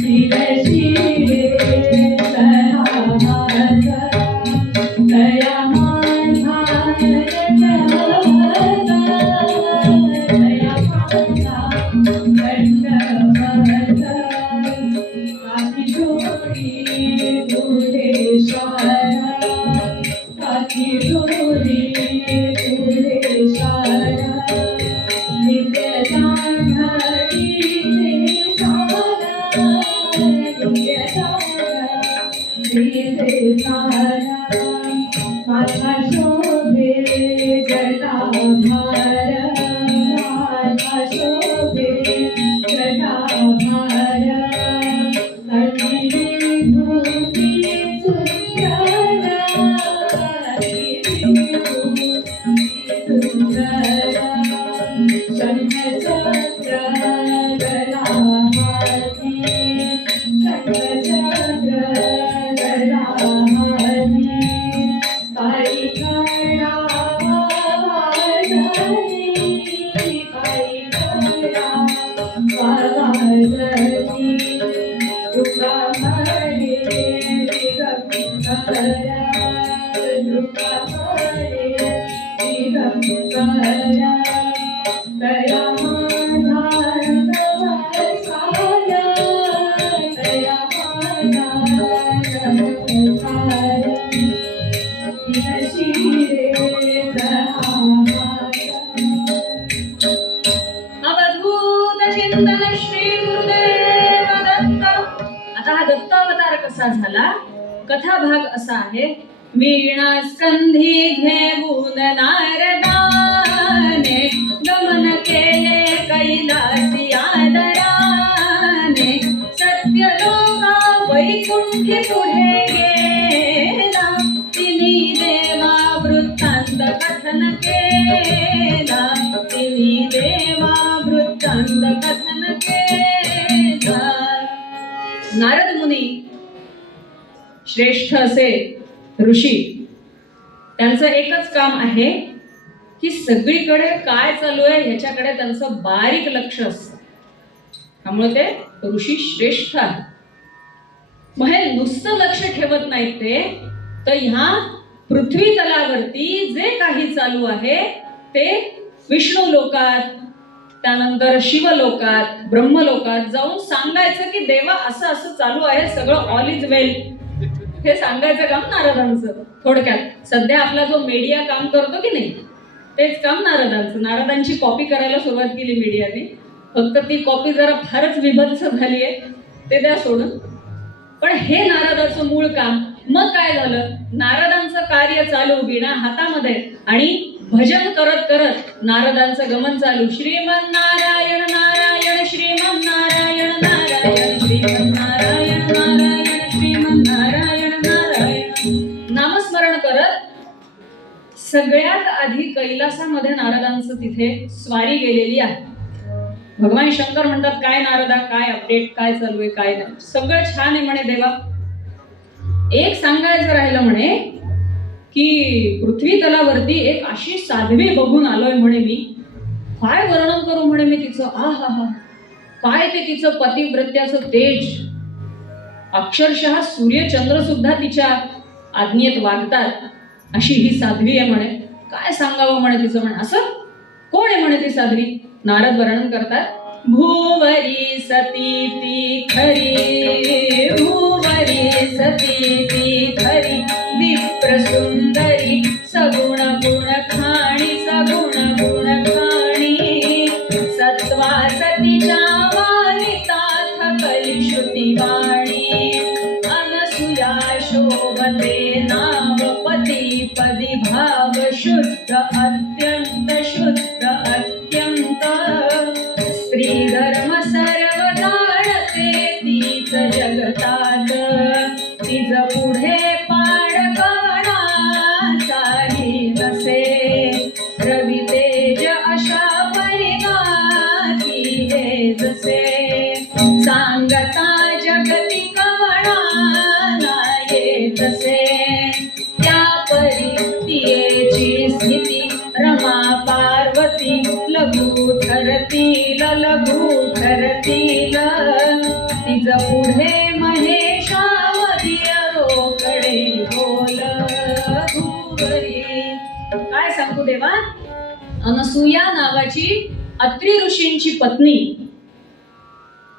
तिलशी रे सहामाद दया मानभान दंडवत दया मानभान दंडवत काठी जोडी बुढेश्वर काठी जोडी बुढेश्वर नित्य साधीचे सारा नित्य साधीचे सारा माथा शोभे जटाभार माथा शोभे जटाभार आता हा दत्त अवतार कसा झाला, कथा भाग असा आहे. वीणा स्कंधी घेऊन नारदाने गमन केले कैलासी आदराने सत्यलोका वैकुंठी पुढे गेला तिनी देवा वृत्तांत कथन केला तिनी देवा वृत्तांत कथन केला. नारद मुनी श्रेष्ठ असे ऋषी, त्यांचं एकच काम आहे की सगळीकडे काय चालू आहे ह्याच्याकडे त्यांचं बारीक लक्ष असतं. त्यामुळे ते ऋषी श्रेष्ठ आहे. मग हे नुसतं लक्ष ठेवत नाहीत, ते तर ह्या पृथ्वी तलावरती जे काही चालू आहे ते विष्णू लोकात, त्यानंतर शिवलोकात, ब्रह्मलोकात जाऊन सांगायचं की देवा असं असं चालू आहे, सगळं ऑल इज वेल, हे सांगायचं काम नारदांचं. थोडक्यात सध्या आपला जो मीडिया काम करतो की नाही, तेच काम नारदांचं. नारदांची कॉपी करायला सुरुवात केली मीडियाने, फक्त ती कॉपी जरा फारच विभत्स झाली आहे, ते द्या सोडून. पण हे नारदाचं मूळ काम. मग काय झालं, नारदांचं कार्य चालू वीणा हातामध्ये आणि भजन करत करत नारदांचं गमन चालू. श्रीमन नारायण नारायण श्रीमन नारायण नारायण श्रीमन नारायण नारायण श्रीमन नारायण नारायण नामस्मरण करत सगळ्यात आधी कैलासामध्ये नारदांचं तिथे स्वारी गेलेली आहे. भगवान शंकर म्हणतात, काय नारदा, काय अपडेट, काय चालू आहे, काय नाही. सगळं छान आहे म्हणे देवा. एक सांगायचं राहिलं म्हणे की पृथ्वी तलावरती एक अशी साध्वी बघून आलोय म्हणे मी. काय वर्णन करू म्हणे मी तिचं. हा हा हा, काय ते तिचं पतिव्रत्याचं तेज. अक्षरशः सूर्यचंद्र सुद्धा तिच्या आज्ञेत वागतात अशी ही साध्वी आहे म्हणे. काय सांगावं म्हणे तिचं म्हणे. असं कोण आहे म्हणे ती साध्वी. नारद वर्णन करतात, भूवरी सती ती खरी, भूवरी सती ती खरी, विप्र सुंदरी, सगुण गुण खाणी, सगुण गुण खाणी, सत्वा सतीच्या वालिता थकली श्रुती वाणी, अनसुया शोभते नाव पती पदी भाव शुद्ध अत्यंत शुद्ध अत्यंत, स्त्री धर्म सर्व जाणते तीच जगतात, तिज पुढे पाड कवणाचाही नसे, रवी तेज अशा परिणाती हे जसे, सांगता जगती कवणा नाये तसे, त्या परी तियेची स्थिती रमा पार्वती, लघु ठरतील लघु ठरतील, तिज पुढे महेशावधी रोकडे बोल भूवरी. काय सांगू देवा, अनसूया नावाची अत्रि ऋषींची पत्नी,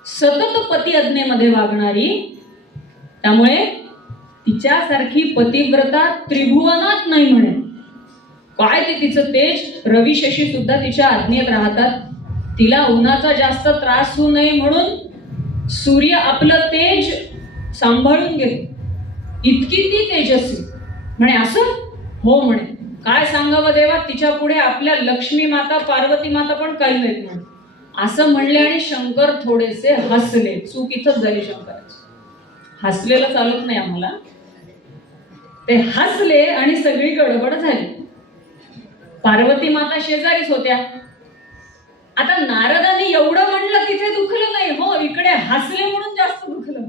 सतत पती आज्ञेमध्ये वागणारी, त्यामुळे तिच्यासारखी पतिव्रता त्रिभुवनात नाही म्हणे. काय ते तिचं तेज. रवी शशी सुद्धा तिच्या आज्ञेत राहतात. तिला उन्हाचा जास्त त्रास होऊ नये म्हणून सूर्य आपलं तेज सांभाळून घेतो, इतकी ती तेजस्वी म्हणे. असं हो म्हणे. काय सांगावं देवा, तिच्या पुढे आपल्या लक्ष्मी माता पार्वती माता पण काही नाहीत म्हणे. असं म्हणले आणि शंकर थोडेसे हसले. चूक इथंच झाली शंकराची. हसलेलं चालत नाही आम्हाला. ते हसले आणि सगळी गडबड झाली. पार्वती माता शेजारीच होत्या. आता नारदांनी एवढं म्हणलं तिथे दुखलं नाही हो, इकडे हसले म्हणून जास्त दुखलं.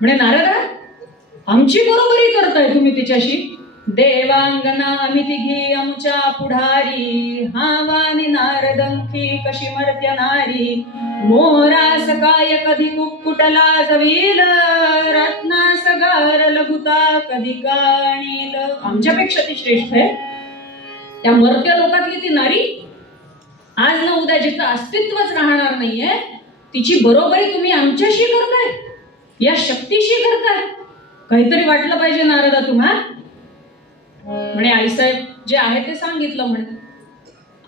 म्हणे नारदा, आमची बरोबरी करताय तुम्ही तिच्याशी. देवांगना आम्ही तिघी आमच्या पुढारी, हावानी नारदंखी कशी मर्त्य नारी, मोरास काय कधी कुक्कुटला जवील, रत्नास गार लघुता कधी गाणील. आमच्यापेक्षा ती श्रेष्ठ आहे. त्या मर्त्य लोकातली ती नारी आज ना उद्या जिचं अस्तित्वच राहणार नाहीये, तिची बरोबरी तुम्ही आमच्याशी करताय, या शक्तीशी करताय. काहीतरी वाटलं पाहिजे नारदा तुम्हा. म्हणे आईसाहेब जे आहे ते सांगितलं म्हणे.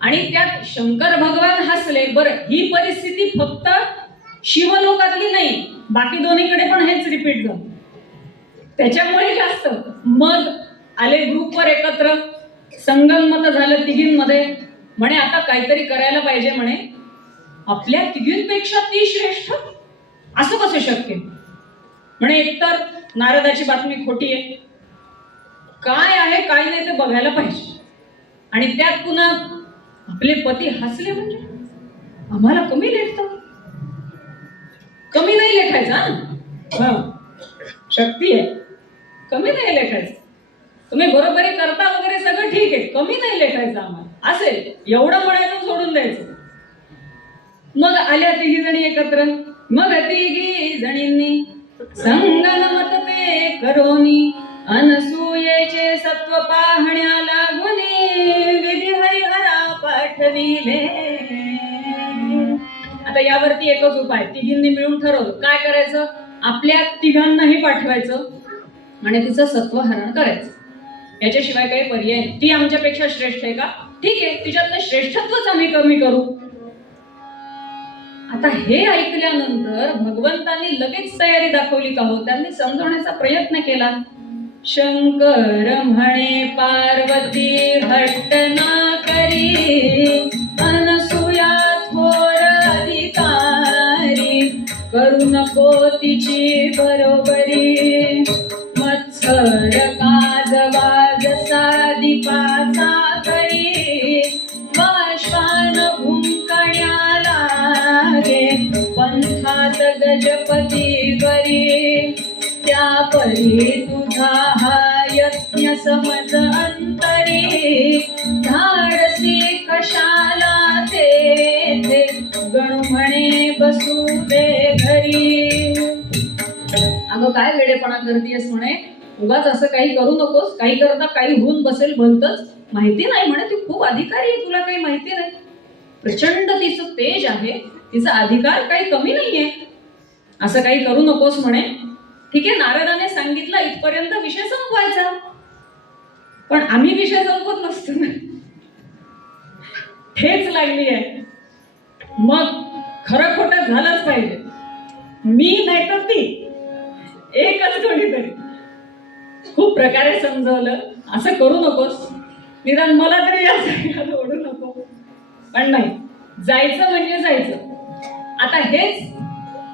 आणि त्यात शंकर भगवान हसले. बरं, ही परिस्थिती फक्त शिवलोकातली नाही, बाकी दोन्हीकडे पण हेच रिपीट झालं. त्याच्यामुळे जास्त मग आले ग्रुपवर एकत्र, संगनमत झालं तिघींमध्ये. म्हणे आता काहीतरी करायला पाहिजे म्हणे. आपल्या तिघींपेक्षा ती श्रेष्ठ, असं कसं शक्य. म्हणे एकतर नारदाची बातमी खोटी आहे, काय आहे काय नाही ते बघायला पाहिजे. आणि त्यात पुन्हा आपले पती हसले म्हणजे आम्हाला कमी लेखतात. कमी नाही लेखायचा, शक्ती आहे, कमी नाही लेखायचं. तुम्ही बरोबरी करता वगैरे सगळं ठीक आहे, कमी नाही लेखायचं आम्हाला. असेल एवढं म्हणायचं, सोडून द्यायचं. मग आल्या तिघी जणी एकत्र. मग तिघी जणींनी संगनमत ते करोनी, अनसूयेचे सत्व पाहण्या लागुनी विधी हरिहरा पाठविले. आता यावरती एकच उपाय, तिघींनी मिळून ठरवलं काय करायचं, आपल्या तिघांनाही पाठवायचं आणि तिचं सत्व हरण करायचं. याच्याशिवाय काही पर्याय नाही. ती आमच्यापेक्षा श्रेष्ठ आहे का, ठीक आहे, तिच्यातलं श्रेष्ठत्वच आम्ही कमी करू. आता हे ऐकल्यानंतर भगवंतांनी लगेच तयारी दाखवली का हो, त्यांनी समजवण्याचा प्रयत्न केला. शंकर म्हणे पार्वती हट्ट ना करी, अनसूया थोर अधिकारी, करू नको तिची बरोबरी. मत्सर काजवा जसा दीपाचा करी, बाष्पान भुंकण्या लागे, पंथात गजपती बरी. त्या परी तुझा हा यज्ञ समज अंतरी, धाडसी कशाला तेथे, गणू म्हणे बसू दे घरी. अगं काय वेडेपणा करतेस म्हणे, उगाच असं काही करू नकोस, काही करता काही होऊन बसेल भलतच. माहिती नाही म्हणे, ती खूप अधिकारी आहे, तुला काही माहिती नाही. प्रचंड तिचं तेज आहे, तिचा अधिकार काही कमी नाहीये, असं काही करू नकोस म्हणे. ठीक आहे, नारदाने सांगितलं इथपर्यंत विषय संपवायचा, पण आम्ही विषय संपवत नसतो ना, ठेच लागली आहे. मग खरं खोटं झालंच पाहिजे, मी नाही तर ती, एकच कोणीतरी. खूप प्रकारे समजवलं, असं करू नकोस, निदान मला तरी या सगळ्याला ओढू नको. पण नाही, जायचं म्हणजे जायचं. आता हेच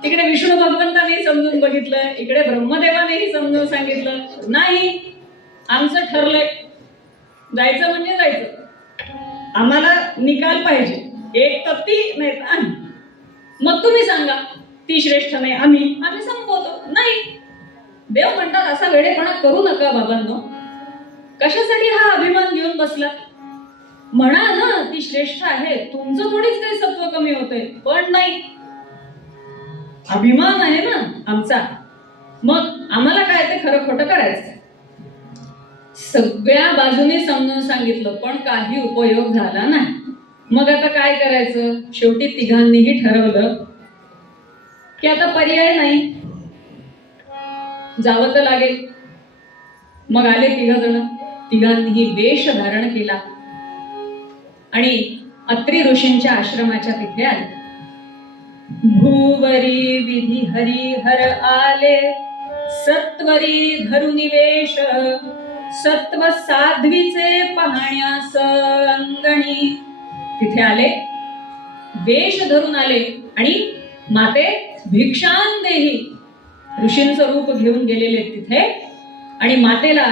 तिकडे विष्णू भगवंतानेही समजून बघितलं, इकडे ब्रह्मदेवानेही समजून सांगितलं, नाही आमचं ठरलंय, जायचं म्हणजे जायचं, आम्हाला निकाल पाहिजे, एक तर ती नाही तर आम्ही. मग तुम्ही सांगा, ती श्रेष्ठ नाही, आम्ही संपवतो. नाही, देव म्हणतात असा वेडेपणा करू नका बाबांनो. कशासाठी हा अभिमान घेऊन बसला? म्हणा ना ती श्रेष्ठ आहे, तुमचं थोडीच काही सत्व कमी होतंय. पण नाही, अभिमान आहे ना आमचा, मग आम्हाला काय ते खरं खोटं करायचं. सगळ्या बाजूने समजून सांगितलं, पण काही उपयोग झाला नाही. मग आता काय करायचं, शेवटी तिघांनीही ठरवलं की आता पर्याय नाही, जावं तर लागेल. मग आले तिघ जण, तिघांनीही वेश धारण केला आणि अत्री ऋषींच्या आश्रमाच्या तिथे आले. भूवरी विधी हरिहर आले, सत्वरी धरुनिवेश, सत्व साध्वीचे पाहण्यास अंगणी. तिथे आले, वेश धरून आले आणि माते भिक्षान देही, ऋषींचं रूप घेऊन गेलेले तिथे आणि मातेला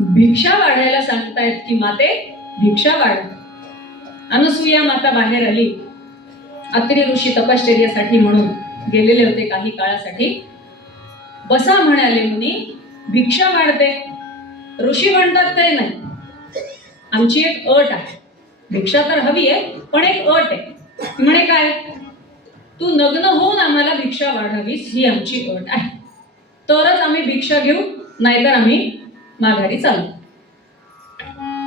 भिक्षा वाढायला सांगतायत की माते भिक्षा वाढ. अनसूया माता बाहेर आली. अत्री ऋषी तपश्चर्यासाठी म्हणून गेलेले होते काही काळासाठी. बसा म्हणाले मुनी, भिक्षा वाढते. ऋषी म्हणतात ते नाही, आमची एक अट आहे, भिक्षा तर हवी आहे पण एक अट आहे. म्हणे काय, तू नग्न होऊन आम्हाला भिक्षा वाढावीस, ही आमची अट आहे, तरच आम्ही भिक्षा घेऊ, नाहीतर आम्ही माघारी चालू.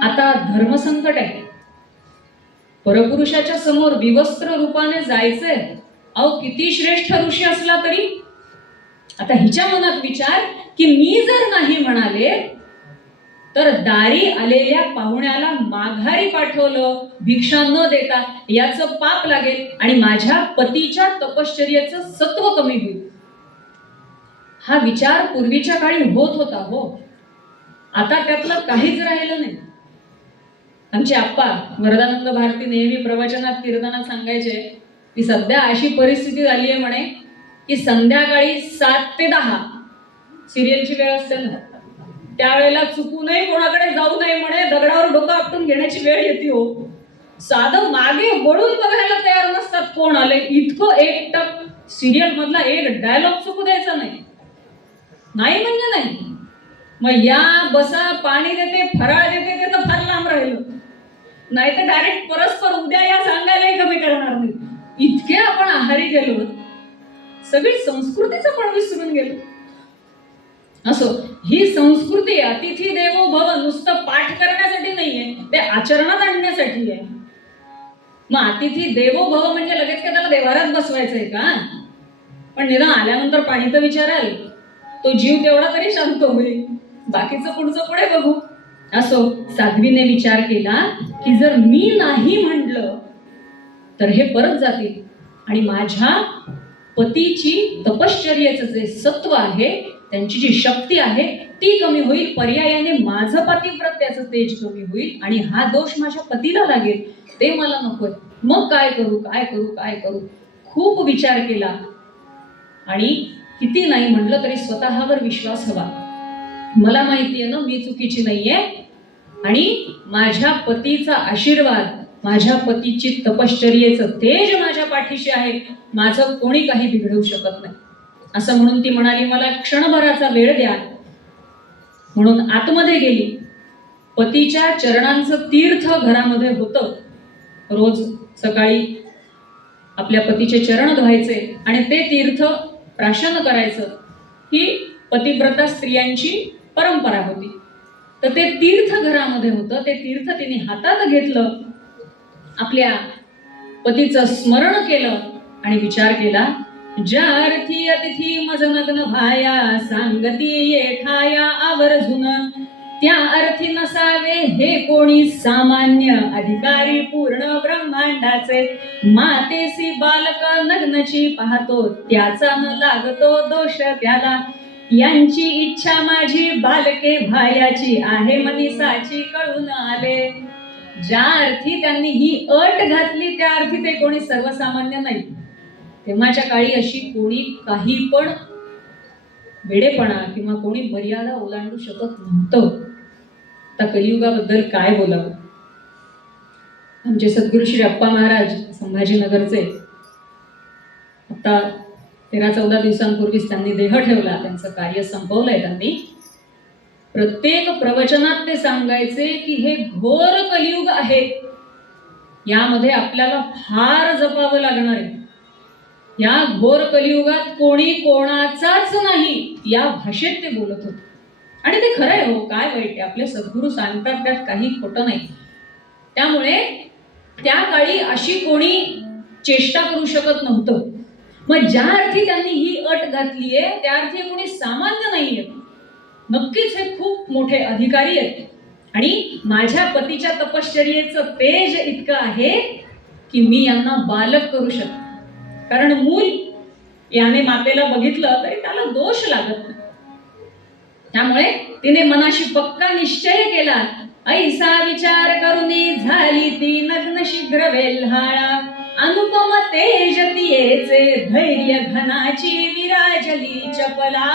आता धर्मसंकट आहे, परपुरुषाच्या समोर विवस्त्र रूपाने जायचंय. अहो किती श्रेष्ठ ऋषी असला तरी. आता हिच्या मनात विचार की मी जर नाही म्हणाले तर दारी आलेल्या पाहुण्याला माघारी पाठवलं भिक्षा न देता, याचं पाप लागेल आणि माझ्या पतीच्या तपश्चर्याचं सत्व कमी होईल. हा विचार पूर्वीच्या काळी होत होता हो, आता त्यातलं काहीच राहिलं नाही. आमचे आप्पा वरदानंद भारती नेहमी प्रवचनात कीर्तनात सांगायचे की सध्या अशी परिस्थिती झाली आहे म्हणे की संध्याकाळी 7 ते 10 सिरियलची वेळ असते ना, त्यावेळेला चुकूनही कोणाकडे जाऊ नये म्हणे, दगडावर डोकं आपटून घेण्याची वेळ येते हो. साधं मागे वळून बघायला तयार नसतात कोण आले, इतकं एकटक. सिरियल मधला एक डायलॉग चुकू द्यायचा नाही, नाही म्हणजे नाही. मग या बसा, पाणी देते, फराळ देते, ते तर फार लांब राहिलं, नाही तर डायरेक्ट परस्पर उद्या या सांगायलाही कमी करणार नाही. इतके आपण आहारी गेलो, सगळी संस्कृतीचं पण विसरून गेलो. असो, ही संस्कृती अतिथी देवो भव नुसतं पाठ करण्यासाठी नाहीये, ते आचरणात आणण्यासाठी आहे. मग अतिथी देवो भव म्हणजे लगेच काय त्याला देवारात बसवायचंय का? पण निदान आल्यानंतर पाणी तर विचाराल, तो जीव तेवढा तरी शांत होईल. बाकीचं पुढचं पुढे बघू. असो, साध्वीने विचार केला की जर मी नाही म्हटलं तर हे परत जातील आणि माझ्या पतीची तपश्चर्येचं जे सत्व आहे, त्यांची जी शक्ती आहे ती कमी होईल. पर्यायाने माझं पतिव्रत्याचं तेज कमी होईल आणि हा दोष माझ्या पतीला लागेल. ते मला नकोय. मग काय करू काय करू काय करू? खूप विचार केला आणि किती नाही म्हटलं तरी स्वतःवर विश्वास हवा. मला माहितीये ना मी चुकीची नाहीये आणि माझ्या पतीचा आशीर्वाद, माझ्या पतीची तपश्चर्येचं तेज माझ्या पाठीशी आहे. माझं कोणी काही बिघडवू शकत नाही. असं म्हणून ती म्हणाली, मला क्षणभराचा वेळ द्या. म्हणून आतमध्ये गेली. पतीच्या चरणांचं तीर्थ घरामध्ये होतं. रोज सकाळी आपल्या पतीचे चरण धुवायचे आणि ते तीर्थ प्राशन करायचं, ही पतिव्रता स्त्रियांची परंपरा होती. तर ते तीर्थ घरामध्ये होतं. ते तीर्थ तिने हातात घेतलं, आपल्या पतीचं स्मरण केलं आणि विचार केला, ज्या अर्थी अतिथी मज नग्न भाया सांगती येठाया आवर्जून, त्या अर्थी नसावे हे कोणी सामान्य अधिकारी पूर्ण ब्रह्मांडाचे. मातेसी बालक नग्नची पाहतो, त्याचा न लागतो दोष त्याला. यांची इच्छा माझी बालके भायाची आहे मनीसाची कळून आले. ज्या अर्थी त्यांनी ही अट घातली त्या अर्थी ते कोणी सर्वसामान्य नाही. तेव्हाच्या काळी अशी कोणी काही पण वेडेपणा किंवा कोणी मर्यादा ओलांडू शकत नव्हतं. आता कलियुगाबद्दल काय बोलावं. आमचे सद्गुरू श्री अप्पा महाराज संभाजीनगरचे आता 13-14 दिवसांपूर्वीच त्यांनी देह ठेवला. त्यांचं कार्य संपवलंय त्यांनी. प्रत्येक प्रवचनात ते सांगायचे की हे घोर कलियुग आहे, यामध्ये आपल्याला फार जपावं लागणार आहे. या घोर कलियुगात कोणी कोणाचाच नाही, या भाषेत ते बोलत होते. आणि ते खरं आहे. हो, काय वाईट आहे, आपले सद्गुरू सांगतात त्यात काही खोटं नाही. त्यामुळे त्या काळी अशी कोणी चेष्टा करू शकत नव्हतं. मग ज्या अर्थी त्यांनी ही अट घातलीये त्या अर्थी कोणी सामान्य नाहीये. नक्कीच हे खूप मोठे अधिकारी आहेत आणि माझ्या पतीच्या तपश्चर्येचं तेज इतकं आहे की मी यांना बालक करू शकते. कारण मूल याने मातेला बघितलं तरी त्याला दोष लागत नाही. त्यामुळे तिने मनाशी पक्का निश्चय केला. ऐसा विचार करुनी झाली ती नग्न शीघ्र वेल्हाळा. अनुपम तेज तियेचे धैर्य घनाची विराजली चपला.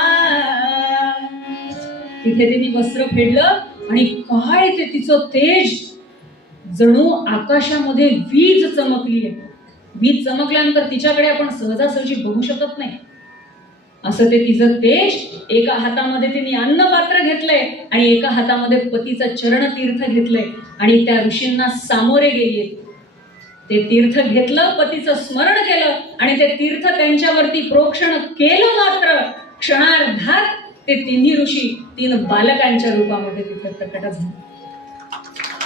तिथे तिने वस्त्र फेडलं आणि काय ते तिचं तेज, जणू आकाशामध्ये वीज चमकली आहे. वीज चमकल्यानंतर तिच्याकडे आपण सहजासहजी बघू शकत नाही. असं ते तिचं तेज. एका हातामध्ये तिने अन्नपात्र घेतलंय आणि एका हातामध्ये पतीचं चरण तीर्थ घेतलंय आणि त्या ऋषींना सामोरे गेली. ते तीर्थ घेतलं, पतीचं स्मरण केलं आणि ते तीर्थ त्यांच्यावरती प्रोक्षण केलं. मात्र क्षणार्धात ते तिन्ही ऋषी 3 बालकांच्या रूपामध्ये तिथे प्रकट झाले.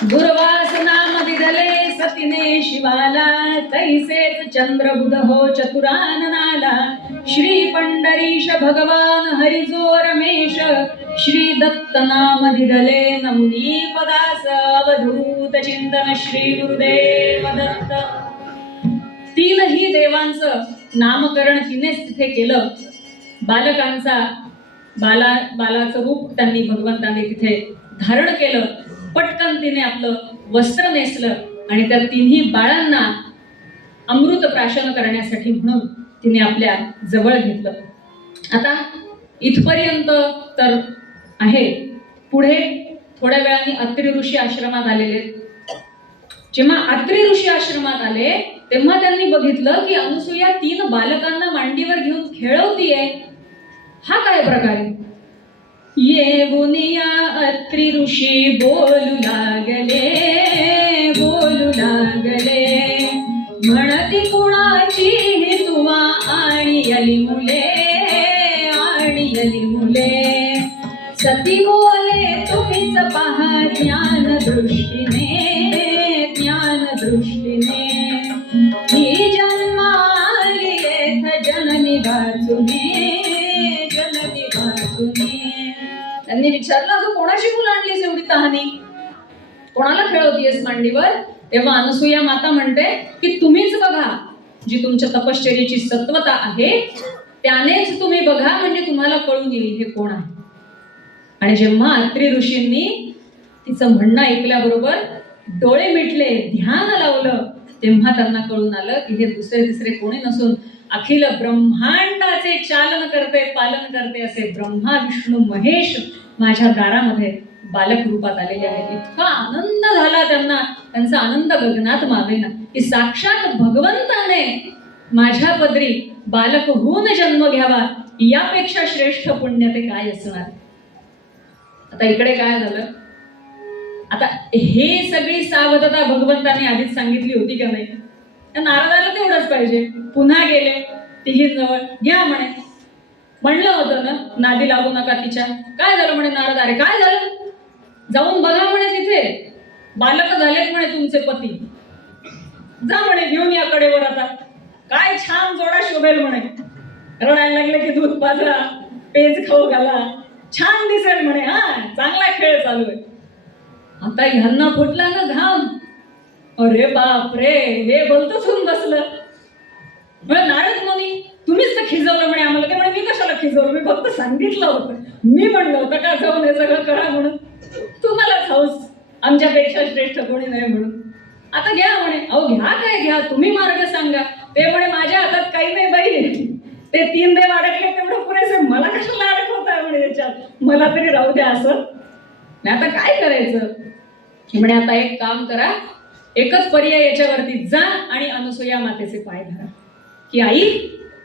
दुर्वासना मदिदले सतीने शिवाला, तैसेच चंद्रबुध हो चतुराननाला. श्री पंढरीश भगवान हरिजो रमेश, श्री दत्त नाम दिदले नमुनी पदास. अवधूत चिंतन श्री गुरुदेव दत्त. 3ही देवांचं नामकरण तिनेच तिथे केलं. बालाचं रूप त्यांनी भगवंतांनी तिथे धारण केलं. पटकन तिने आपलं वस्त्र नेसलं आणि त्या 3ही बाळांना अमृत प्राशन करण्यासाठी म्हणून तिने आपल्या जवळ घेतलं. आता इथपर्यंत तर आहे. पुढे थोड्या वेळाने अत्रि ऋषी आश्रमात आलेले. जेव्हा अत्रि ऋषी आश्रमात आले तेव्हा त्यांनी बघितलं की अनुसूया 3 बालकांना मांडीवर घेऊन खेळवतीये. हा काय प्रकार आहे? ये गुनिया अत्रि ऋषी बोलू लागले, म्हणती कुणाची हितवा आणि अली मुले. सती बोले तुम्हीच पहा ज्ञान दृष्टीने ही जन्माली येथ जननी वाचुने त्यांनी विचारलं अगं कोणाशी मुलं आणलीस एवढी तहानी, कोणाला खेळवतीयस मांडीवर? तेव्हा अनसुया माता म्हणते की तुम्हीच बघा, जी तुमच्या तपश्चर्येची सत्वता आहे त्यानेच तुम्ही बघा, म्हणजे तुम्हाला कळून येईल हे कोण आहे. आणि जेव्हा अत्रि ऋषींनी तिचं म्हणणं ऐकल्याबरोबर डोळे मिटले, ध्यान लावलं, तेव्हा त्यांना कळून आलं की हे दुसरे तिसरे कोणी नसून अखिल ब्रह्मांडाचे चालन करते पालन करते असे ब्रह्मा विष्णू महेश माझ्या दारामध्ये बालक रूपात आलेले आहेत. इतका आनंद झाला त्यांना, त्यांचा आनंद गगनात मावेना की साक्षात भगवंताने माझ्या पदरी बालक होऊन जन्म घ्यावा, यापेक्षा श्रेष्ठ पुण्य ते काय असणार. आता इकडे काय झालं, आता हे सगळी सावधता भगवंताने आधीच सांगितली होती का नाही? त्या नारदाला तेवढंच पाहिजे. पुन्हा गेले तिघींजवळ, घ्या म्हणे, म्हणलं होतं ना नादी लागू नका तिच्या. काय झालं म्हणे नारद, अरे काय झालं, जाऊन बघा म्हणे, तिथे बालक झालेत म्हणे तुमचे पती, जा म्हणे घेऊन या कडेवर, आता काय छान जोडा शोभेल म्हणे. रडायला लागले की दूध पाजरा, पेज खाऊ घाला, छान दिसेल म्हणे, हा चांगला खेळ चालू आहे. आता ह्यांना फुटला ना घाम, अरे बाप रे, हे बोलतच होऊन बसलं. म्हणे नारद मुनी तुम्हीच तर खिजवलं म्हणे आम्हाला. ते म्हणे मी कशाला खिजवलं, मी फक्त सांगितलं होतं, मी म्हणलं होतं का जाऊन हे सगळं करा म्हणून, तुम्हालाच हौस आमच्यापेक्षा श्रेष्ठ कोणी नाही म्हणून. आता घ्या म्हणे. अहो घ्या काय घ्या, तुम्ही मार्ग सांगा. ते म्हणे माझ्या हातात काही नाही बाई, ते 3 देव अडकले तेवढं पुरेसे, मला कशाला अडकवताय म्हणे याच्यात, मला तरी राहू द्या असं. नाही आता काय करायचं म्हणे, आता एक काम करा, एकच पर्याय याच्यावरती जा आणि अनसुया मातेचे पाय धरा की आई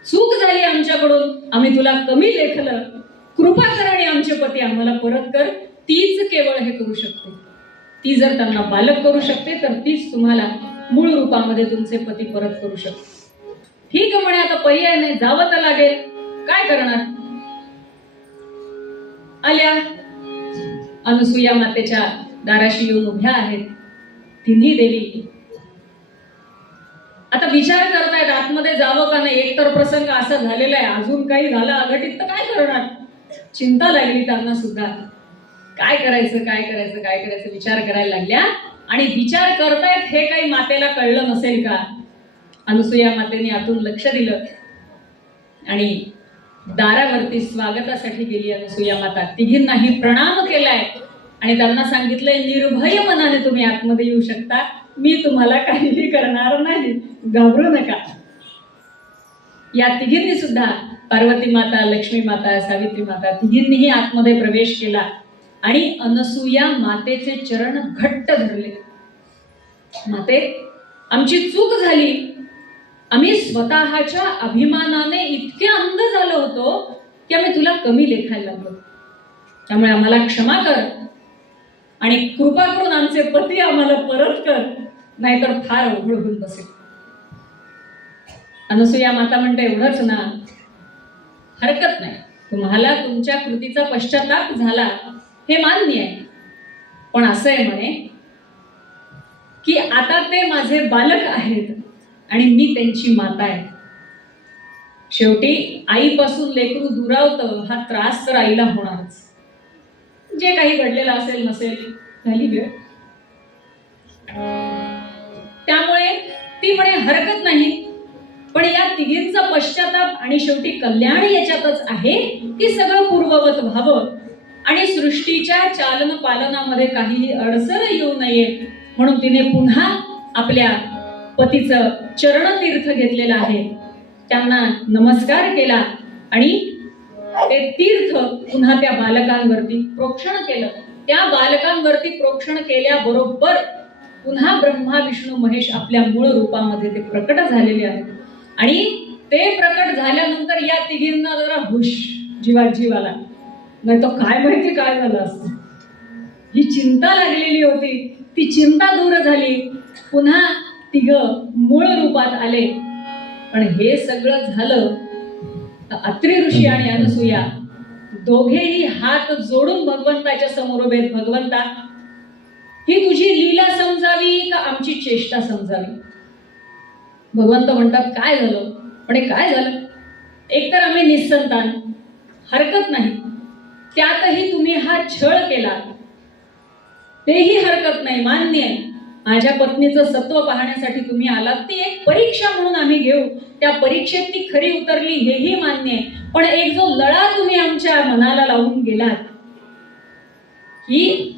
चूक झाली आमच्याकडून, आम्ही तुला कमी लेखलं, कृपा कर आणि आमचे पती आम्हाला परत कर. तीच केवळ हे करू शकते. ती जर त्यांना बालक करू शकते तर तीच तुम्हाला मूळ रूपामध्ये तुमचे पती परत करू शकते. ठीक आहे म्हणे, आता पर्याय नाही, जावं तर लागेल, काय करणार. आल्या अनसुया मातेच्या दाराशी येऊन उभ्या आहेत तिन्ही देवी. आता विचार करतायत आतमध्ये जावं का नाही. एकतर प्रसंग असा झालेला आहे, अजून काही झालं अघटित तर काय करणार. चिंता लागली त्यांना सुद्धा, काय करायचं विचार करायला लागल्या. आणि विचार करतायत हे काही मातेला कळलं नसेल का. अनसुया मातेने आतून लक्ष दिलं आणि दारावरती स्वागतासाठी गेली अनसुया माता. तिघींनाही प्रणाम केलाय आणि त्यांना सांगितलंय निर्भय मनाने तुम्ही आतमध्ये येऊ शकता, मी तुम्हाला काहीही करणार नाही, घाबरू नका. या तिघींनी सुद्धा पार्वती माता, लक्ष्मी माता, सावित्री माता तिघींनीही आतमध्ये प्रवेश केला आणि अनसुया मातेचे चरण घट्ट धरले. माते आमची चूक झाली, आम्ही स्वतःच्या अभिमानाने इतके अंध झालो होतो की आम्ही तुला कमी लेखायला लागलो, त्यामुळे आम्हाला क्षमा कर आणि कृपा करून आमचे पती आम्हाला परत कर, नाहीतर फार अवघड होऊन बसेल. अनसुया माता म्हणते एवढंच ना, हरकत नाही, तुम्हाला तुमच्या कृतीचा पश्चाताप झाला हे मान्य आहे, पण असं आहे म्हणे की आता ते माझे बालक आहेत आणि मी त्यांची माता आहे. शेवटी आईपासून लेकरू दुरावतं, हा त्रास तर आईला होणारच. जे काही घडलेलं असेल नसेल, झाली वेळ. त्यामुळे ती म्हणे हरकत नाही, पण या तिघींचा पश्चाताप आणि शेवटी कल्याण याच्यातच आहे की सगळं पूर्ववत व्हावं आणि सृष्टीच्या चालन पालनामध्ये काहीही अडसर येऊ नये, म्हणून तिने पुन्हा आपल्या पतीचं चरणतीर्थ घेतलेलं आहे, त्यांना नमस्कार केला आणि ते तीर्थ पुन्हा त्या बालकांवरती प्रोक्षण केलं. त्या बालकांवरती प्रोक्षण केल्याबरोबर पुन्हा ब्रह्मा विष्णू महेश आपल्या मूळ रूपामध्ये ते प्रकट झालेले आहेत. आणि ते प्रकट झाल्यानंतर या तिघींना जरा हुश जीवाला, नाही तर काय माहिती काय झालं असतं. ही चिंता लागलेली होती, ती चिंता दूर झाली, पुन्हा तिघ मूळ रूपात आले. पण हे सगळं झालं अत्रि ऋषी आणि अनसुया दोघेही हात जोडून भगवंताच्या समोर उभे आहेत. भगवंता, ही तुझी लीला समजावी का आमची चेष्टा समजावी? भगवंत म्हणतात, काय झालं? म्हणे काय झालं? एकतर आम्ही निस्संतान, हरकत नाही, त्यातही तुम्ही हा छळ केला, तेही हरकत नाही, मान्य आहे. माझ्या पत्नीचं सत्व पाहण्यासाठी तुम्ही आलात, ती एक परीक्षा म्हणून आम्ही घेऊ, त्या परीक्षेत ती खरी उतरली हेही मान्य आहे. पण एक जो लळा तुम्ही आमच्या मनाला लावून गेलात, की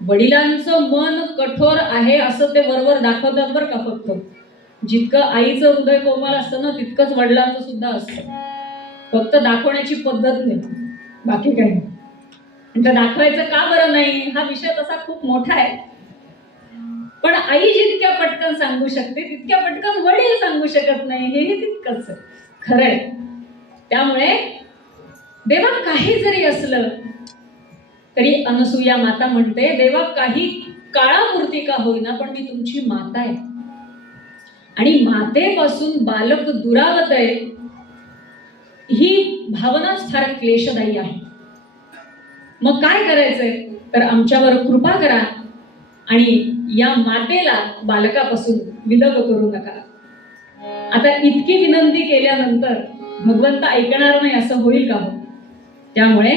वडिलांचं मन कठोर आहे असं ते वरवर दाखवतात बरं का. जितकं आईचं हृदय कोमल असतं ना, तितकंच वडिलांचं सुद्धा असतं. फक्त दाखवण्याची पद्धत नाही, बाकी काही नाही. आणि ते दाखवायचं का बरं नाही, हा विषय तसा खूप मोठा आहे. पण आई जितक्या पटकन सांगू शकते तितक्या पटकन वडील सांगू शकत नाही, हेही तितकंच खरंय. त्यामुळे देवा काही जरी असलं तरी अनसूया माता म्हणते, देवा काही काळापुरती का होईना पण मी तुमची माता आहे, आणि मातेपासून बालक दुरावत आहे ही भावनाच फार क्लेशदायी आहे. मग काय करायचंय? तर आमच्यावर कृपा करा आणि या मातेला बालकापासून विलग करू नका. आता इतकी विनंती केल्यानंतर भगवंत ऐकणार नाही असं होईल का हो? त्यामुळे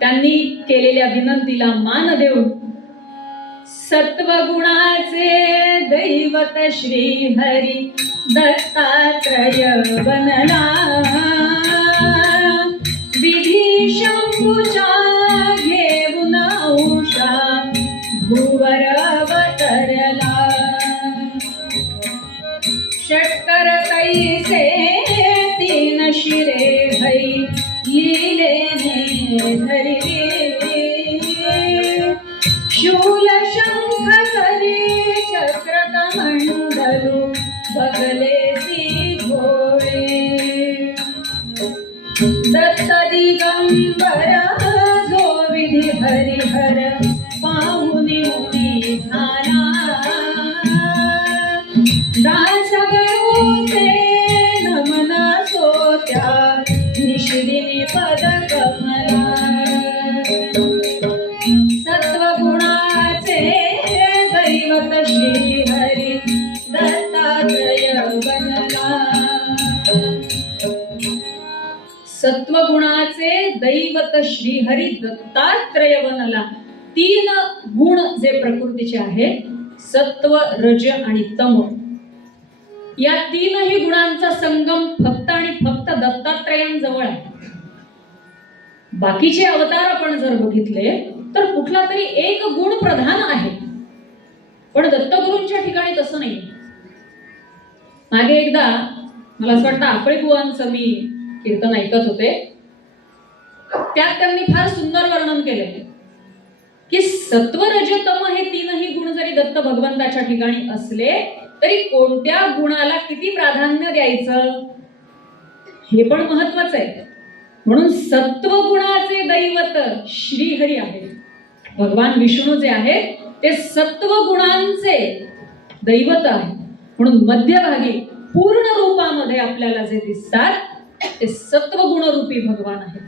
त्यांनी केलेल्या विनंतीला मान देऊन सत्वगुणाचे दैवत श्री हरी दत्तात्रय बनला, विधी शंभूच्या घेऊन औषा भुवर अवतरला, षटकर कैसे तीन शिरे हई लीलेने धरिले, शूल शंख करी चक्र कमंडलू बगले सी घोडे, दत्त दिगंबर जो विधी हरिहर पाहुनी मुनी झाला, दास गरुते नमना सोत्या निशिदिनी पद कमला, सत्वगुणाचे दैवत श्री हरी दत्तात्रय बनला, सत्वगुणाचे दैवत श्रीहरी दत्तात्रय बनला. 3 गुण जे प्रकृतीचे आहेत, सत्व, रज आणि तम, या 3ही गुणांचा संगम फक्त आणि फक्त दत्तात्रयांजवळ आहे. बाकीचे अवतार आपण जर बघितले तर कुठला तरी एक गुण प्रधान आहे, पण दत्तगुरूंच्या ठिकाणी तसं नाही. मागे एकदा मला असं वाटतं आपळे बुवांचं मी कीर्तन ऐकत होते, त्यात त्यांनी फार सुंदर वर्णन केले की सत्व, रज, तम हे 3ही गुण जरी दत्त भगवंताच्या ठिकाणी असले तरी कोणत्या गुणाला किती प्राधान्य द्यायचं हे पण महत्वाचं आहे. म्हणून सत्व गुणाचे दैवत श्रीहरी आहेत. भगवान विष्णू जे आहेत ते सत्व गुणांचे दैवत आहे. म्हणून मध्यभागी पूर्ण रूपामध्ये आपल्याला जे दिसतात ते सत्वगुण रूपी भगवान आहेत.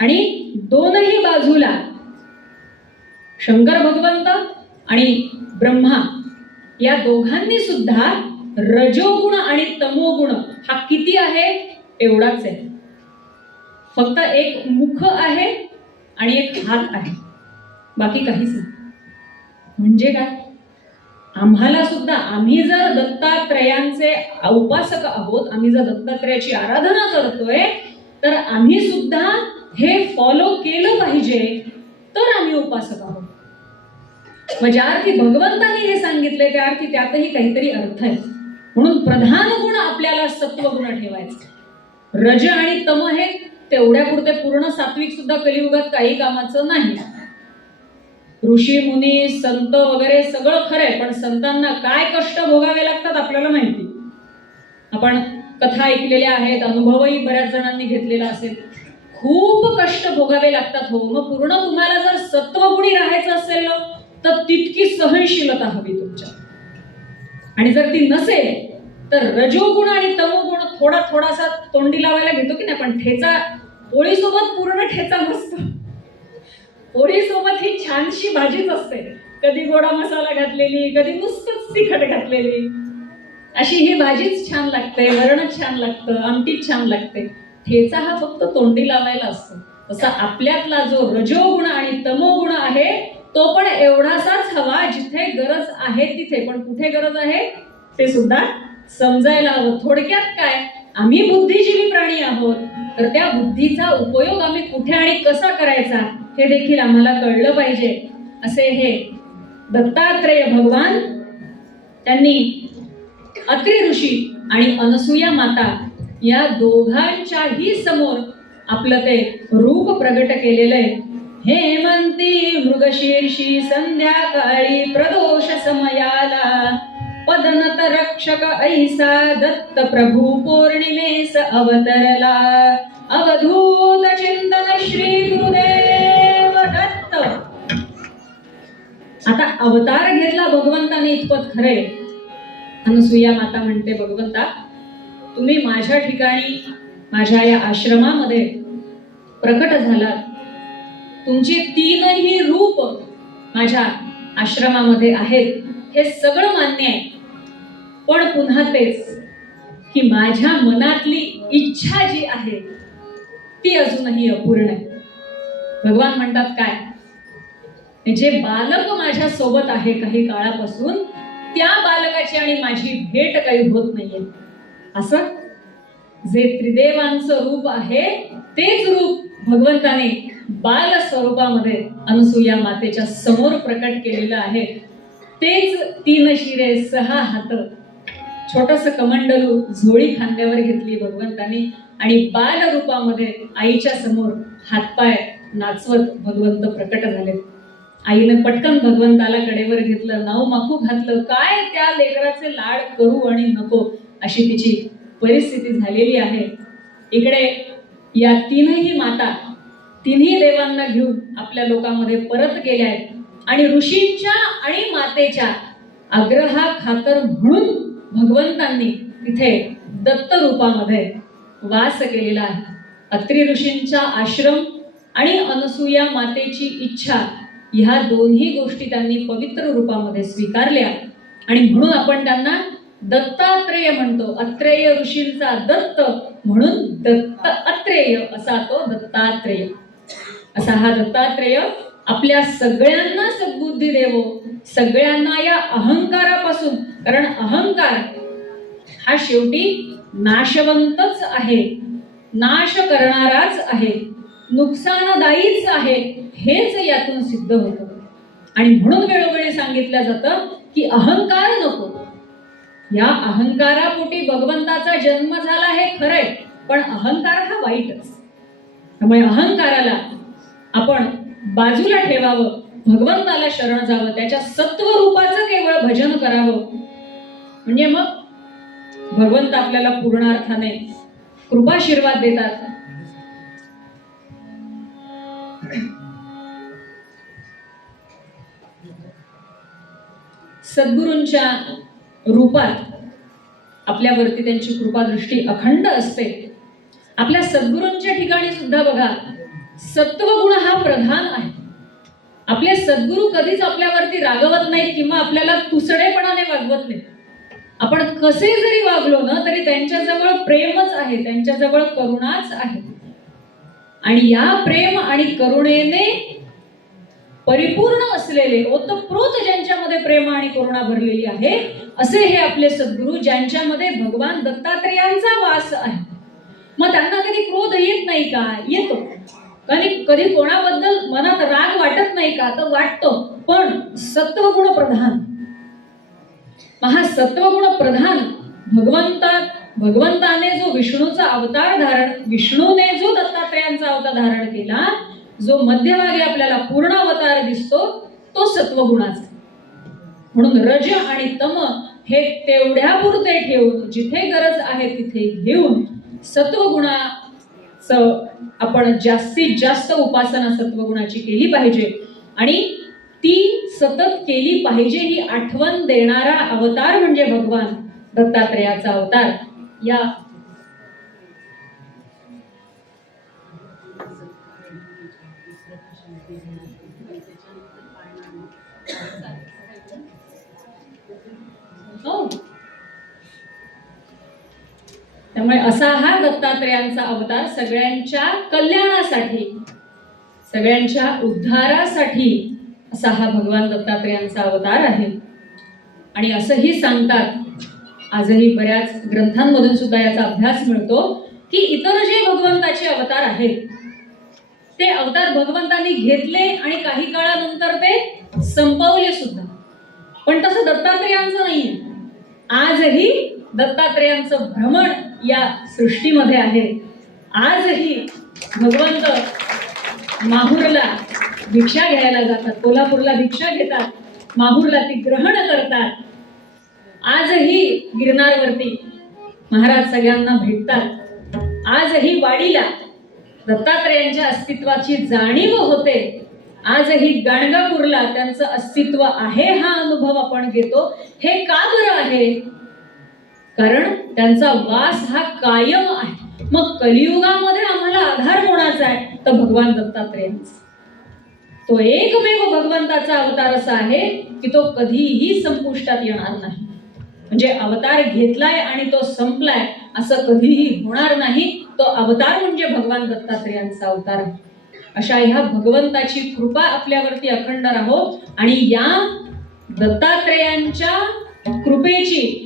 आणि दोनही बाजूला शंकर भगवंत आणि ब्रह्मा या दोघांनी सुद्धा रजोगुण आणि तमोगुण हा किती आहे एवढाच आहे. फक्त एक मुख आहे आणि एक हात आहे, बाकी काहीच नाही. म्हणजे काय? आम्हाला सुद्धा, आम्ही जर दत्तात्रयांचे उपासक आहोत, आम्ही जर दत्तात्रयाची आराधना करतोय, तर आम्ही सुद्धा हे फॉलो केलं पाहिजे, तर आम्ही उपासक आहोत. मग ज्या अर्थी भगवंतांनी हे सांगितले त्या अर्थी त्यातही काहीतरी अर्थ आहे. म्हणून प्रधान गुण आपल्याला सत्वगुण ठेवायचा. रज आणि तम हे तेवढ्या पुरते, पूर्ण सात्विक सुद्धा कलियुगात काही कामाचं नाही. ऋषी मुनी संत वगैरे सगळं खरंय, पण संतांना काय कष्ट भोगावे लागतात आपल्याला माहिती. आपण कथा ऐकलेल्या आहेत, अनुभवही बऱ्याच जणांनी घेतलेला असेल. खूप कष्ट भोगावे लागतात हो. मग पूर्ण तुम्हाला जर सत्वगुणी राहायचं असेल तर तितकी सहनशीलता हवी तुमच्या, आणि जर ती नसेल तर रजोगुण आणि तमोगुण थोडासा तोंडी लावायला घेतो की नाही, पण ठेचा पोळीसोबत पूर्ण ठेचा नसतो. पोळीसोबत ही छानशी भाजीच असते, कधी गोडा मसाला घातलेली, कधी नुसतंच तिखट घातलेली. अशी ही भाजीच छान लागते, वरणच छान लागतं, आमटीच छान लागते. ठेचा हा फक्त तोंडी लावायला असतो. तसा आपल्यातला जो रजोगुण आणि तमोगुण आहे तो पण एवढासाच हवा, जिथे गरज आहे तिथे. पण कुठे गरज आहे ते सुद्धा समजायला हवं. थोडक्यात काय, आम्ही बुद्धिजीवी प्राणी आहोत, तर त्या बुद्धीचा उपयोग आम्ही कुठे आणि कसा करायचा हे देखील आम्हाला कळलं पाहिजे. असे हे दत्तात्रेय भगवान, त्यांनी अत्रि ऋषी आणि अनसूया माता या दोघांच्याही समोर आपलं ते रूप प्रगट केलेलं आहे. हेमंती मृगशीर्षी संध्याकाळी प्रदोष समयाला पदनत रक्षक ऐसा दत्त प्रभू पौर्णिमेस अवतरला. अवधूत चिंतन श्री गुरुदेव दत्त. आता अवतार घेतला भगवंताने इतपत खरे. अनसूया माता म्हणते, भगवंता तुम्ही माझ्या ठिकाणी माझ्या या आश्रमामध्ये प्रकट झालात. तुमची तीनही रूप माझ्या आश्रमामध्ये आहेत, हे सगळं मान्य आहे. पण पुन्हा तेच की माझ्या मनातली इच्छा जी आहे ती अजूनही अपूर्ण आहे. भगवान म्हणतात काय, जे बालक माझ्या सोबत आहे काही काळापासून, त्या बालकाची आणि माझी भेट काही होत नाहीये. असं जे त्रिदेवांचं रूप आहे तेच रूप भगवंताने बाल स्वरूपामध्ये अनसूया मातेच्या समोर प्रकट केलेलं आहे. तेच 3 शिरे 6 हात, छोटस कमंडलू झोळी खांद्यावर घेतली भगवंतानी आणि बाल रूपामध्ये आईच्या समोर हातपाय नाचवत भगवंत प्रकट झाले. आईने पटकन भगवंताला कडेवर घेतलं, नाव माखू घातलं. काय त्या लेकराचे लाड करू आणि नको अशी तिची परिस्थिती झालेली आहे. इकडे या 3ही माता 3ही देवांना घेऊन आपल्या लोकांमध्ये परत गेल्या आहेत आणि ऋषींच्या आणि मातेच्या आग्रहा खातर म्हणून भगवंतांनी तिथे दत्त रूपामध्ये वास केलेला आहे. अत्रि ऋषींचा आश्रम आणि अनसूया मातेची इच्छा, ह्या दोन्ही गोष्टी त्यांनी पवित्र रूपामध्ये स्वीकारल्या आणि म्हणून आपण त्यांना दत्तात्रेय म्हणतो. अत्रेय ऋषींचा दत्त म्हणून दत्त अत्रेय असा तो दत्तात्रेय. असा हा दत्तात्रेय आपल्या सगळ्यांना सद्बुद्धी देवो, सगळ्यांना या अहंकारापासून, कारण अहंकार हा शेवटी नाशवंतच आहे, नाश करणाराच आहे, नुकसानदायीच आहे, हेच यातून सिद्ध होतं. आणि म्हणून वेळोवेळी सांगितलं जातं की अहंकार नको. या अहंकारापोटी भगवंताचा जन्म झाला हे खरंय, पण अहंकार हा वाईटच. त्यामुळे अहंकाराला आपण बाजूला ठेवावं, भगवंताला शरण जावं, त्याच्या सत्व रूपाचं केवळ भजन करावं. म्हणजे मग भगवंत आपल्याला पूर्ण अर्थाने कृपाशीर्वाद देतात. सद्गुरूंच्या रूपात आपल्यावरती त्यांची कृपादृष्टी अखंड असते. आपल्या सद्गुरूंच्या ठिकाणी सुद्धा बघा, सत्वगुण हा प्रधान आहे. आपले सद्गुरू कधीच आपल्यावरती रागवत नाहीत किंवा आपल्याला तुसडेपणाने वागवत नाहीत. आपण कसे जरी वागलो ना तरी त्यांच्याजवळ प्रेमच आहे, त्यांच्याजवळ करुणाच आहे. आणि या प्रेम आणि करुणेने परिपूर्ण असलेले, ओतप्रोत ज्यांच्यामध्ये प्रेम आणि करुणा भरलेली आहे, असे हे आपले सद्गुरू, ज्यांच्यामध्ये भगवान दत्तात्रेयांचा वास आहे. मग त्यांना कधी क्रोध येत नाही का? येतो. कधी कोणाबद्दल मनात राग वाटत नाही का? तर वाटतो. पण सत्वगुण प्रधान, महासत्वगुण प्रधान भगवंताने जो विष्णूचा अवतार धारण, विष्णूने जो दत्तात्रेयांचा अवतार धारण केला, जो मध्यभागी आपल्याला पूर्ण अवतार दिसतो, तो सत्वगुणाचा. म्हणून रज आणि तम हे तेवढ्यापुरते ठेवून, जिथे गरज आहे तिथे घेऊन, सत्वगुणाचं आपण जास्तीत जास्त उपासना सत्वगुणाची केली पाहिजे आणि ती सतत केली पाहिजे. ही आठवण देणारा अवतार म्हणजे भगवान दत्तात्रेयाचा अवतार. हो. त्यामुळे असा हा दत्तात्रेयांचा अवतार सगळ्यांच्या कल्याणासाठी, सगळ्यांच्या उद्धारासाठी असा हा भगवान दत्तात्रेयांचा अवतार आहे. आणि असंही सांगतात, आजही बऱ्याच ग्रंथांमधून सुद्धा याचा अभ्यास मिळतो, की इतर जे भगवंताचे अवतार आहेत ते अवतार भगवंतांनी घेतले आणि काही काळानंतर ते संपवले सुद्धा. पण तसं दत्तात्रेयांचं नाहीये. आजही दत्तात्रेयांचं भ्रमण या सृष्टीमध्ये आहे. आजही भगवंत माहूरला भिक्षा घ्यायला जातात, कोल्हापूरला भिक्षा घेतात, माहूरला ती ग्रहण करतात. आजही गिरनारवरती महाराज सगळ्यांना भेटतात. आजही वाडीला दत्तात्रेयांच्या अस्तित्वाची जाणीव होते. आजही गाणगापूरला त्यांचं अस्तित्व आहे हा अनुभव आपण घेतो. हे का बरं आहे? कारण त्यांचा वास हा कायम आहे. मग कलियुगामध्ये आम्हाला आधार कोणाचा आहे? तर भगवान दत्तात्रेयांचा. तो एकमेव भगवंताचा अवतार असा आहे की तो कधीही संपुष्टात येणार नाही. म्हणजे अवतार घेतलाय आणि तो संपलाय असं कधीही होणार नाही. तो अवतार म्हणजे भगवान दत्तात्रेयांचा अवतार आहे. अशा ह्या भगवंताची कृपा आपल्यावरती अखंड राहो. आणि या दत्तात्रेयांच्या कृपेची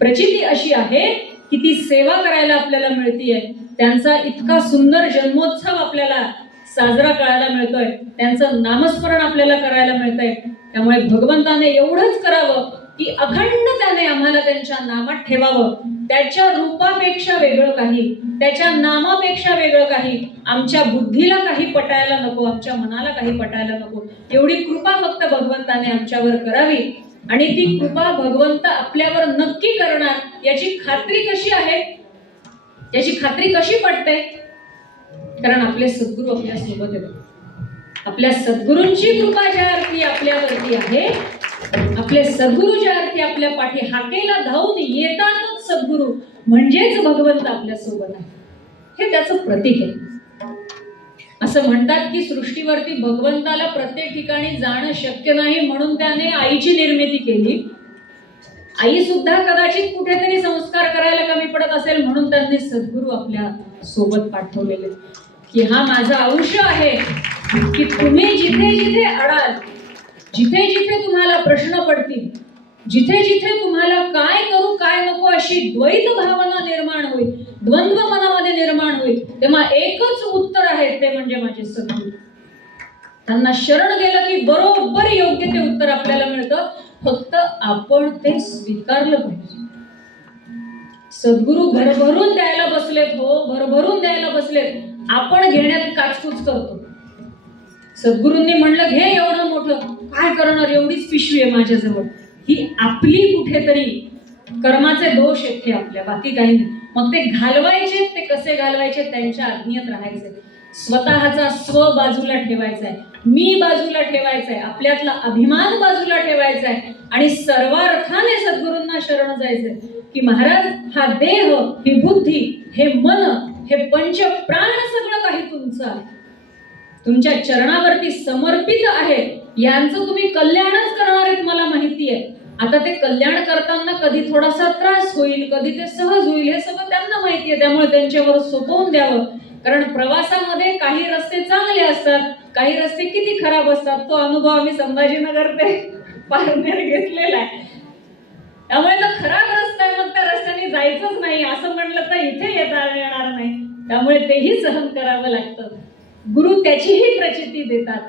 प्रचिती अशी आहे की ती सेवा करायला आपल्याला मिळतीये. त्यांचा इतका सुंदर जन्मोत्सव आपल्याला साजरा करायला मिळतोय, त्यांचं नामस्मरण आपल्याला करायला मिळतंय. त्यामुळे भगवंताने एवढंच करावं की अखंड त्याने आम्हाला त्यांच्या नामात ठेवावं. त्याच्या रूपापेक्षा वेगळं काही, त्याच्या नामापेक्षा वेगळं काही आमच्या बुद्धीला काही पटायला नको, आमच्या मनाला काही पटायला नको. एवढी कृपा फक्त भगवंताने आमच्यावर करावी. आणि ती कृपा भगवंत आपल्यावर नक्की करणार याची खात्री कशी आहे, याची खात्री कशी पटते? कारण आपले सद्गुरू आपल्या सोबत आहेत. आपल्या सद्गुरूंची कृपा ज्या अर्थी आपल्यावरती आहे, आपले सद्गुरू ज्या अर्थी आपल्या पाठी हाकेला धावून येतातच सद्गुरू, म्हणजेच भगवंत आपल्या सोबत आहे. हे त्याचं प्रतीक आहे. असं म्हणतात की सृष्टीवरती भगवंताला प्रत्येक ठिकाणी जाणं शक्य नाही, म्हणून त्याने आईची निर्मिती केली. आई सुद्धा कदाचित कुठेतरी संस्कार करायला कमी पडत असेल, म्हणून त्यांनी सद्गुरू आपल्या सोबत पाठवलेले की हा माझा अंश आहे की तुम्ही जिथे जिथे अडाल, जिथे जिथे तुम्हाला प्रश्न पडतील, जिथे जिथे तुम्हाला काय करू काय नको अशी द्वैत भावना निर्माण होईल, द्वंद्व मनामध्ये निर्माण होईल, तेव्हा एकच उत्तर आहे, ते म्हणजे माझे सद्गुरू. त्यांना शरण गेलं की बरोबर योग्य ते उत्तर आपल्याला मिळतं. फक्त आपण ते स्वीकारलं पाहिजे. सद्गुरू भरभरून द्यायला बसलेत, हो भरभरून द्यायला बसलेत, आपण घेण्यात काचकूच करतो. सद्गुरूंनी म्हणलं घे एवढं मोठं, काय करणार, एवढीच पिशवी आहे माझ्याजवळ. ही आपली कुठेतरी कर्माचे दोष आहेत हे आपल्या, बाकी काही नाही. मग ते घालवायचे, ते कसे घालवायचे? त्यांच्या आज्ञेत राहायचे. स्वतःचा स्व बाजूला ठेवायचा आहे, मी बाजूला ठेवायचा आहे, आपल्यातला अभिमान बाजूला ठेवायचा आहे आणि सर्वार्थाने सद्गुरूंना शरण जायचंय की महाराज हा देह, ही बुद्धी, हे मन, हे पंच प्राण सगळं काही तुमचं आहे, तुमच्या चरणावरती समर्पित आहे. यांचं तुम्ही कल्याणच करणार आहेत मला माहिती आहे. आता ते कल्याण करताना कधी थोडासा त्रास होईल, कधी ते सहज होईल, हे सगळं त्यांना माहिती आहे. त्यामुळे त्यांच्यावर सोपवून द्यावं. कारण प्रवासामध्ये काही रस्ते चांगले असतात, काही रस्ते किती खराब असतात. तो अनुभव आम्ही संभाजीनगर ते पारनेर घेतलेला आहे. त्यामुळे तो खराब रस्ता आहे, मग त्या रस्त्याने जायचंच नाही असं म्हटलं तर इथे येता येणार नाही. त्यामुळे तेही सहन करावं लागतं. गुरु त्याचीही प्रचिती देतात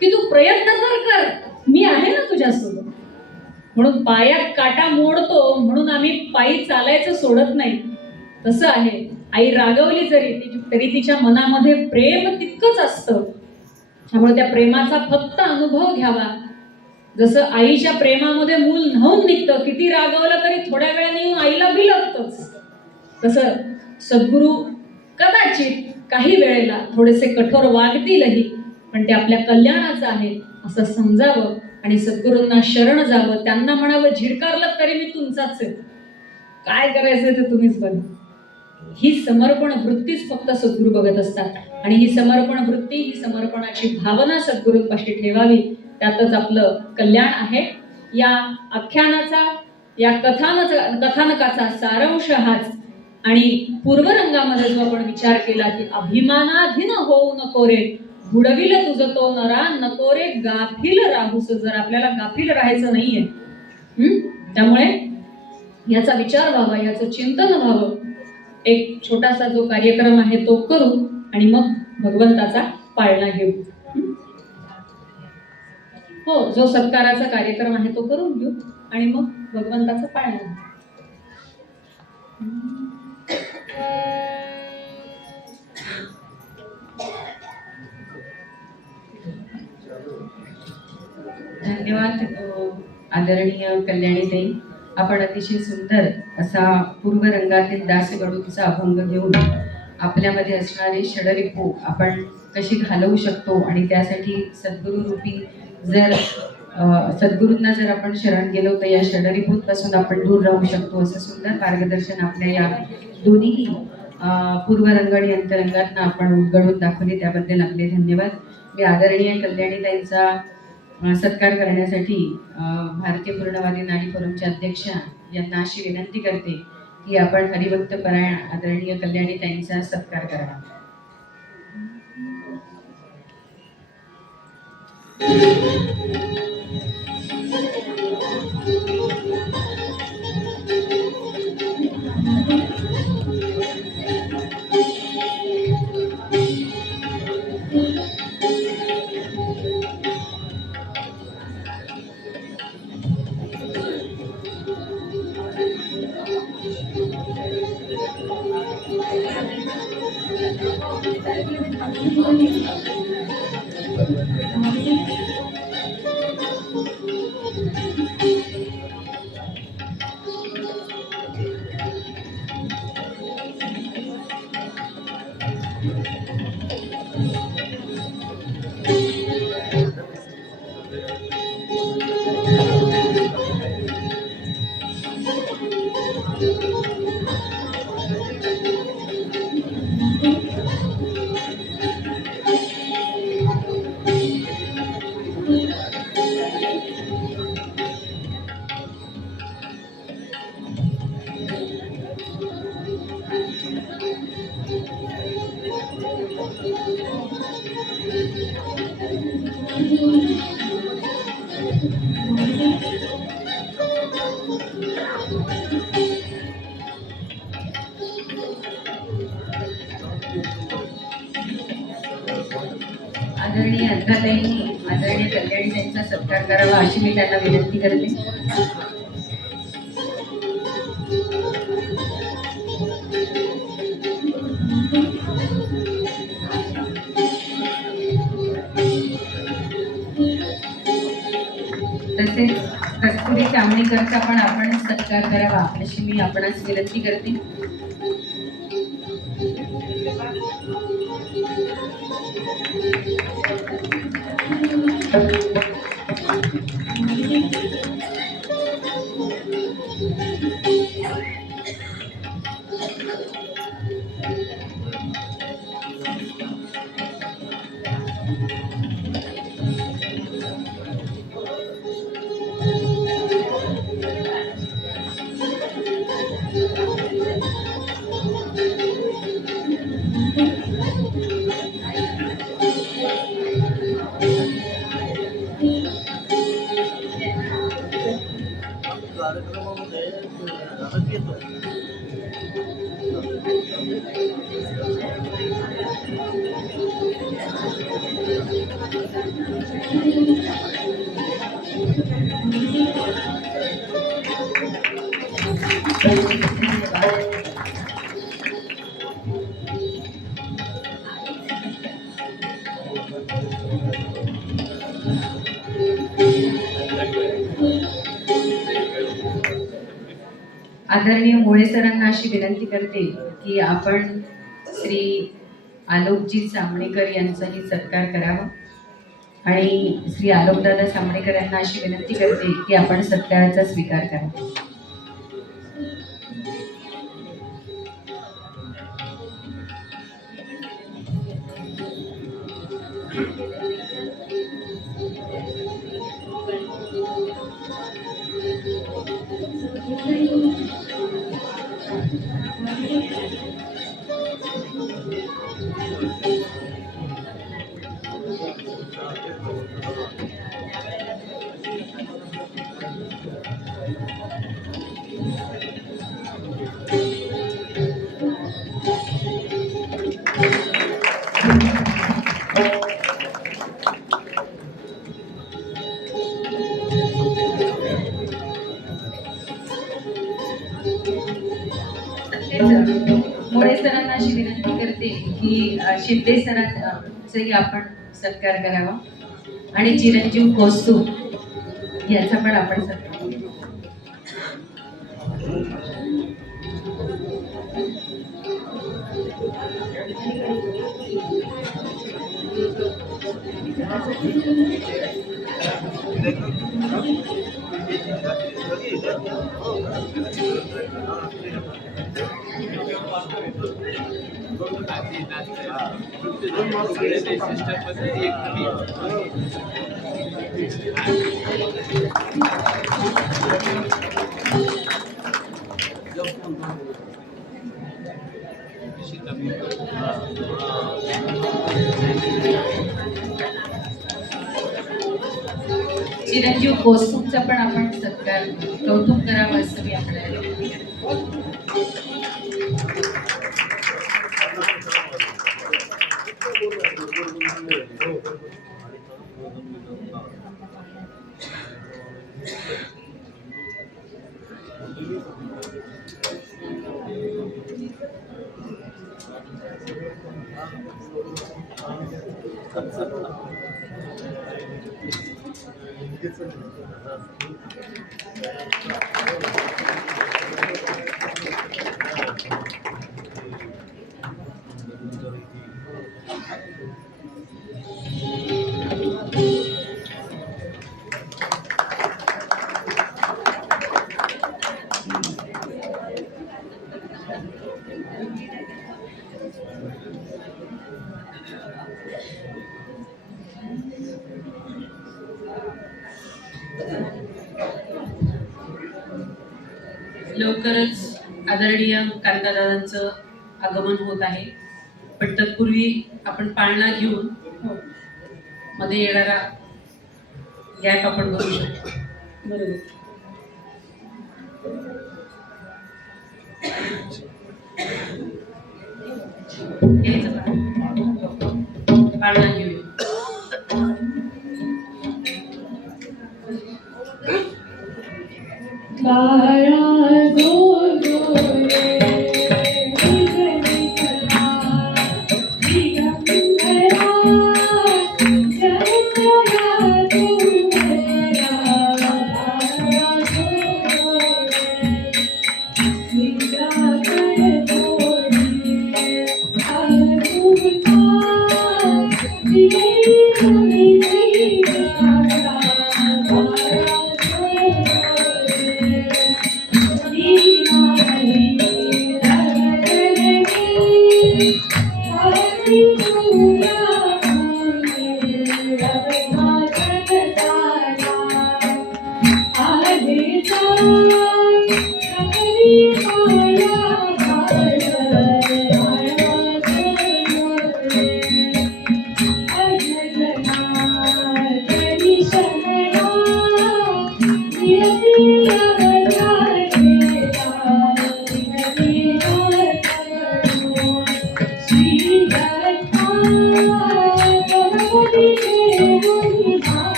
की तू प्रयत्न तर कर, मी आहे ना तुझ्यासोबत. म्हणून पायात काटा मोडतो म्हणून आम्ही पायी चालायचं सोडत नाही. तसं आहे. आई रागवली तरी तिच्या मनामध्ये प्रेम तितकंच असतं. त्यामुळे त्या प्रेमाचा फक्त अनुभव घ्यावा. जसं आईच्या प्रेमामध्ये मूल न्हाऊन निघतं, किती रागवलं तरी थोड्या वेळाने येऊन आईला बिलगतच. तसं सद्गुरू कदाचित काही वेळेला थोडेसे कठोर वागतीलही, पण ते आपल्या कल्याणाचं आहे असं समजावं आणि सद्गुरूंना शरण जावं. त्यांना म्हणावं झिडकारलं तरी मी तुमचाच आहे, काय करायचं ते तुम्हीच बघा. ही समर्पण वृत्तीच फक्त सद्गुरू बघत असतात आणि ही समर्पण वृत्ती, ही समर्पणाची भावना सद्गुरूंपाशी ठेवावी, त्यातच आपलं कल्याण आहे. या आख्यानाचा, या कथानकाचा सारांश हाच. आणि पूर्वरंगामध्ये जो आपण विचार केला की अभिमानाधीन होऊ नको रे, बुडविल तुझ तो नरा, नको रे गाफील राहूस. जर आपल्याला गाफील राहायचं नाहीये, त्यामुळे याचा विचार व्हावा, याचं चिंतन व्हावं. एक छोटासा जो कार्यक्रम आहे तो करू आणि मग भगवंताचा पाळणा घेऊ. हो, जो सत्काराचा कार्यक्रम आहे तो करून घेऊ आणि मग भगवंताचा पाळणा घेऊ. धन्यवाद आदरणीय कल्याणीताई. आपण अतिशय सुंदर असा पूर्वरंगातील दासगडूंचा अभंग घेऊन आपल्यामध्ये असणारे षडरिपू आपण कशी घालवू शकतो आणि त्यासाठी सद्गुरू रूपी जर सद्गुरूंना जर आपण शरण गेलो तर या षडरिपूंपासून आपण दूर राहू शकतो, असं सुंदर मार्गदर्शन आपल्या या दोन्ही पूर्वरंग आणि अंतरंगातनं आपण उलगडून दाखवले, त्याबद्दल आपले धन्यवाद. मी आदरणीय कल्याणीताईंचा सत्कार करण्यासाठी भारतीय पूर्णवादी नाडी फोरमच्या अध्यक्षा यांना अशी विनंती करते की आपण हरिभक्त परायण आदरणीय कल्याणीताईंचा सत्कार करावा. आदरणीय अण्णाताईंनी आदरणीय कल्याणीताईंचा सत्कार करावा अशी मी त्यांना विनंती करते. तसेच कस्तुरी जांभळीकरचा पण आपण सत्कार करावा अशी मी आपणास विनंती करते. आदरणीय मोळे सरांना अशी विनंती करते की आपण श्री आलोकजी सामणेकर यांचाही सत्कार करावा आणि श्री आलोकदादा सामणेकर यांना अशी विनंती करते की आपण सत्काराचा स्वीकार करावा. मोरे सरांना अशी विनंती करते की शिंदे सरांचाही आपण सत्कार करावा आणि चिरंजीव कौस्तुभ याचा पण आपण सत्कार करावा. चिरंजीव कौस्तुभचा पण आपण सत्कार कौतुक करावं असं मी आपल्याला लवकरच आदरणीय कांतादादांचं आगमन होत आहे, पण तत्पूर्वी आपण पाळणा घेऊन मध्ये येणारा गॅप आपण बघू शकतो. बरोबर. घ्यायचं का? पाळणा घेऊया.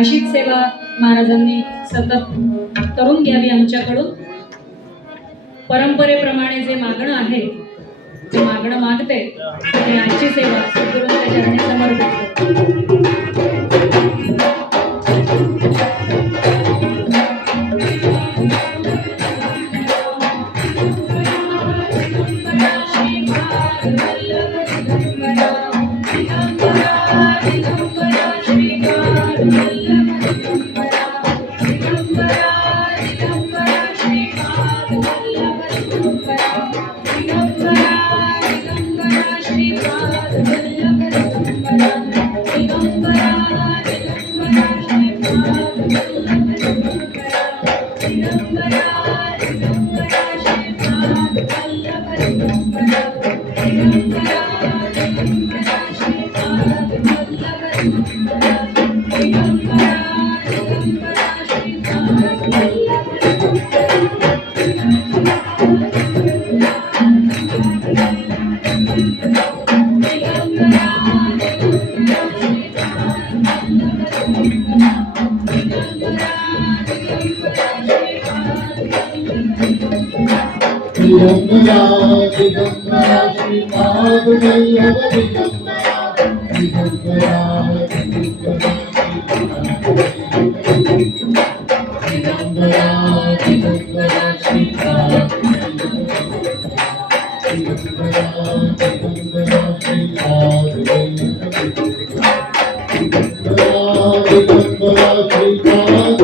अशीच सेवा महाराजांनी सतत करून घ्यावी आमच्याकडून. परंपरेप्रमाणे जे मागणं आहे जे मागणं मागते आणि आजची सेवा सद्गुरूंच्या चरणी समर्पित करतो. दिगंबरा दिगंबरा श्रीपाद वल्लभ दिगंबरा दिगंबरा दिगंबरा दिगंबरा श्रीपाद दिगंबरा दिगंबरा श्रीपाद दिगंबरा श्रीपाद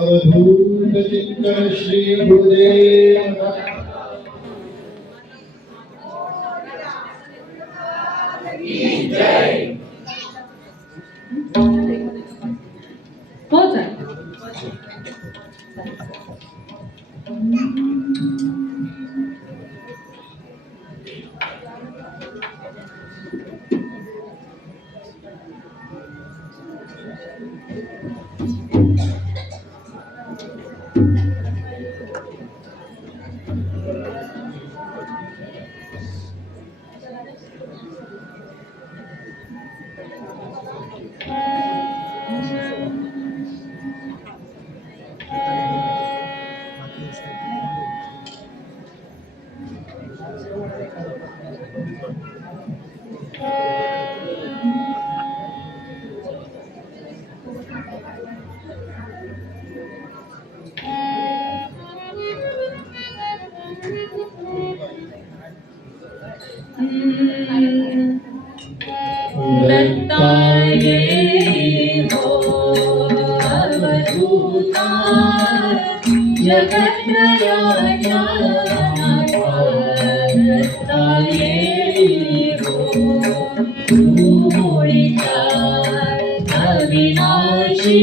अवधूत चिंतन श्री गुरुदेव हो चालेल. दत्ताये हो अवधूता जगत्रयाच्या दत्ताये हो मूळिका अविनाशी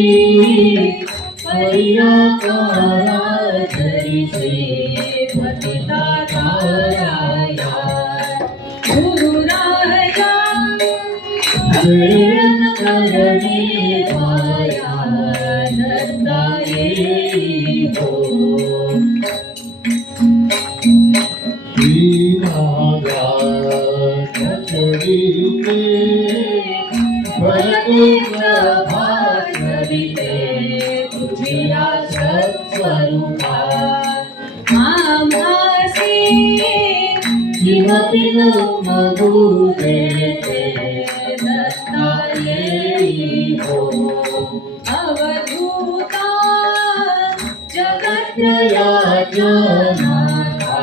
पर्याकारा धरिसे पतिता ताराया गुरुराया प्रेम करणे वाया दत्ताये हो भासविते तुझिया सत्स्वरूपा आम्हासी किमपि न मधुरेते दत्ताये हो अवधूता जगत्रयाच्या नाथा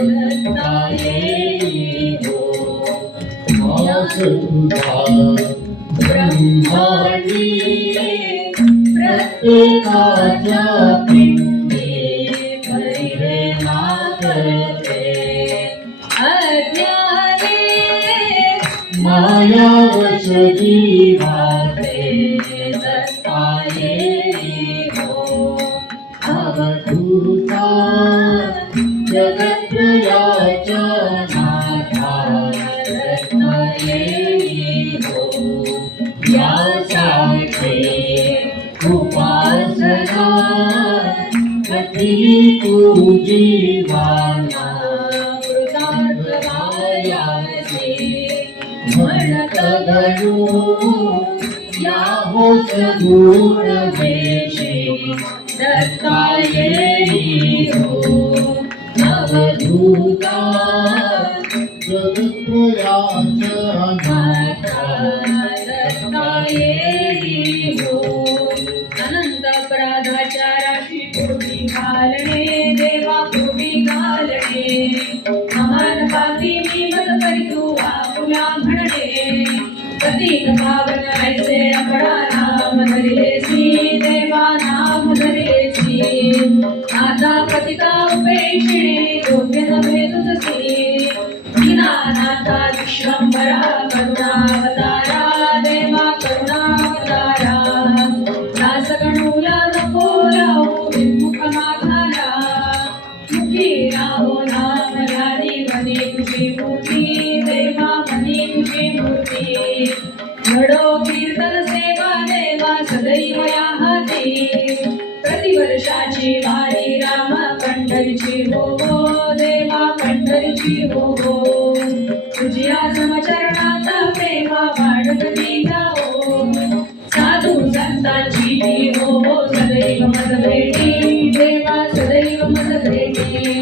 दत्ताये हो ब्रह्मांडी प्रत्येकाच्या पिंडी परिवेमा करते अज्ञाने मायावश जीवाते दत्ताये हो अवधूता जगत्रयाच्या नाथा दत्ताये हो यासाठी उपासना कधी तुझी वाना कृतार्थ मायासी म्हणत गणू या होत गुण देशी दत्ताये हो अवधूता जगत्रयाच्या माता दत्ताये हो अनंत अपराधाच्या राशी पोटी घालणे देवा पोटी घालणे महान पापी मी मत करी तू आपुला म्हणणे प्रतीक भावन ऐसे अपडा नाम धरिलेसी देवा नाम धरिलेसी आता पतिता पंढरीची हो हो देवा पंढरीची हो हो तुझ्या समचरणाचा प्रेमा वाढत निघा हो साधू संतांची हो हो सदैव मज भेटी देवा सदैव मज भेटी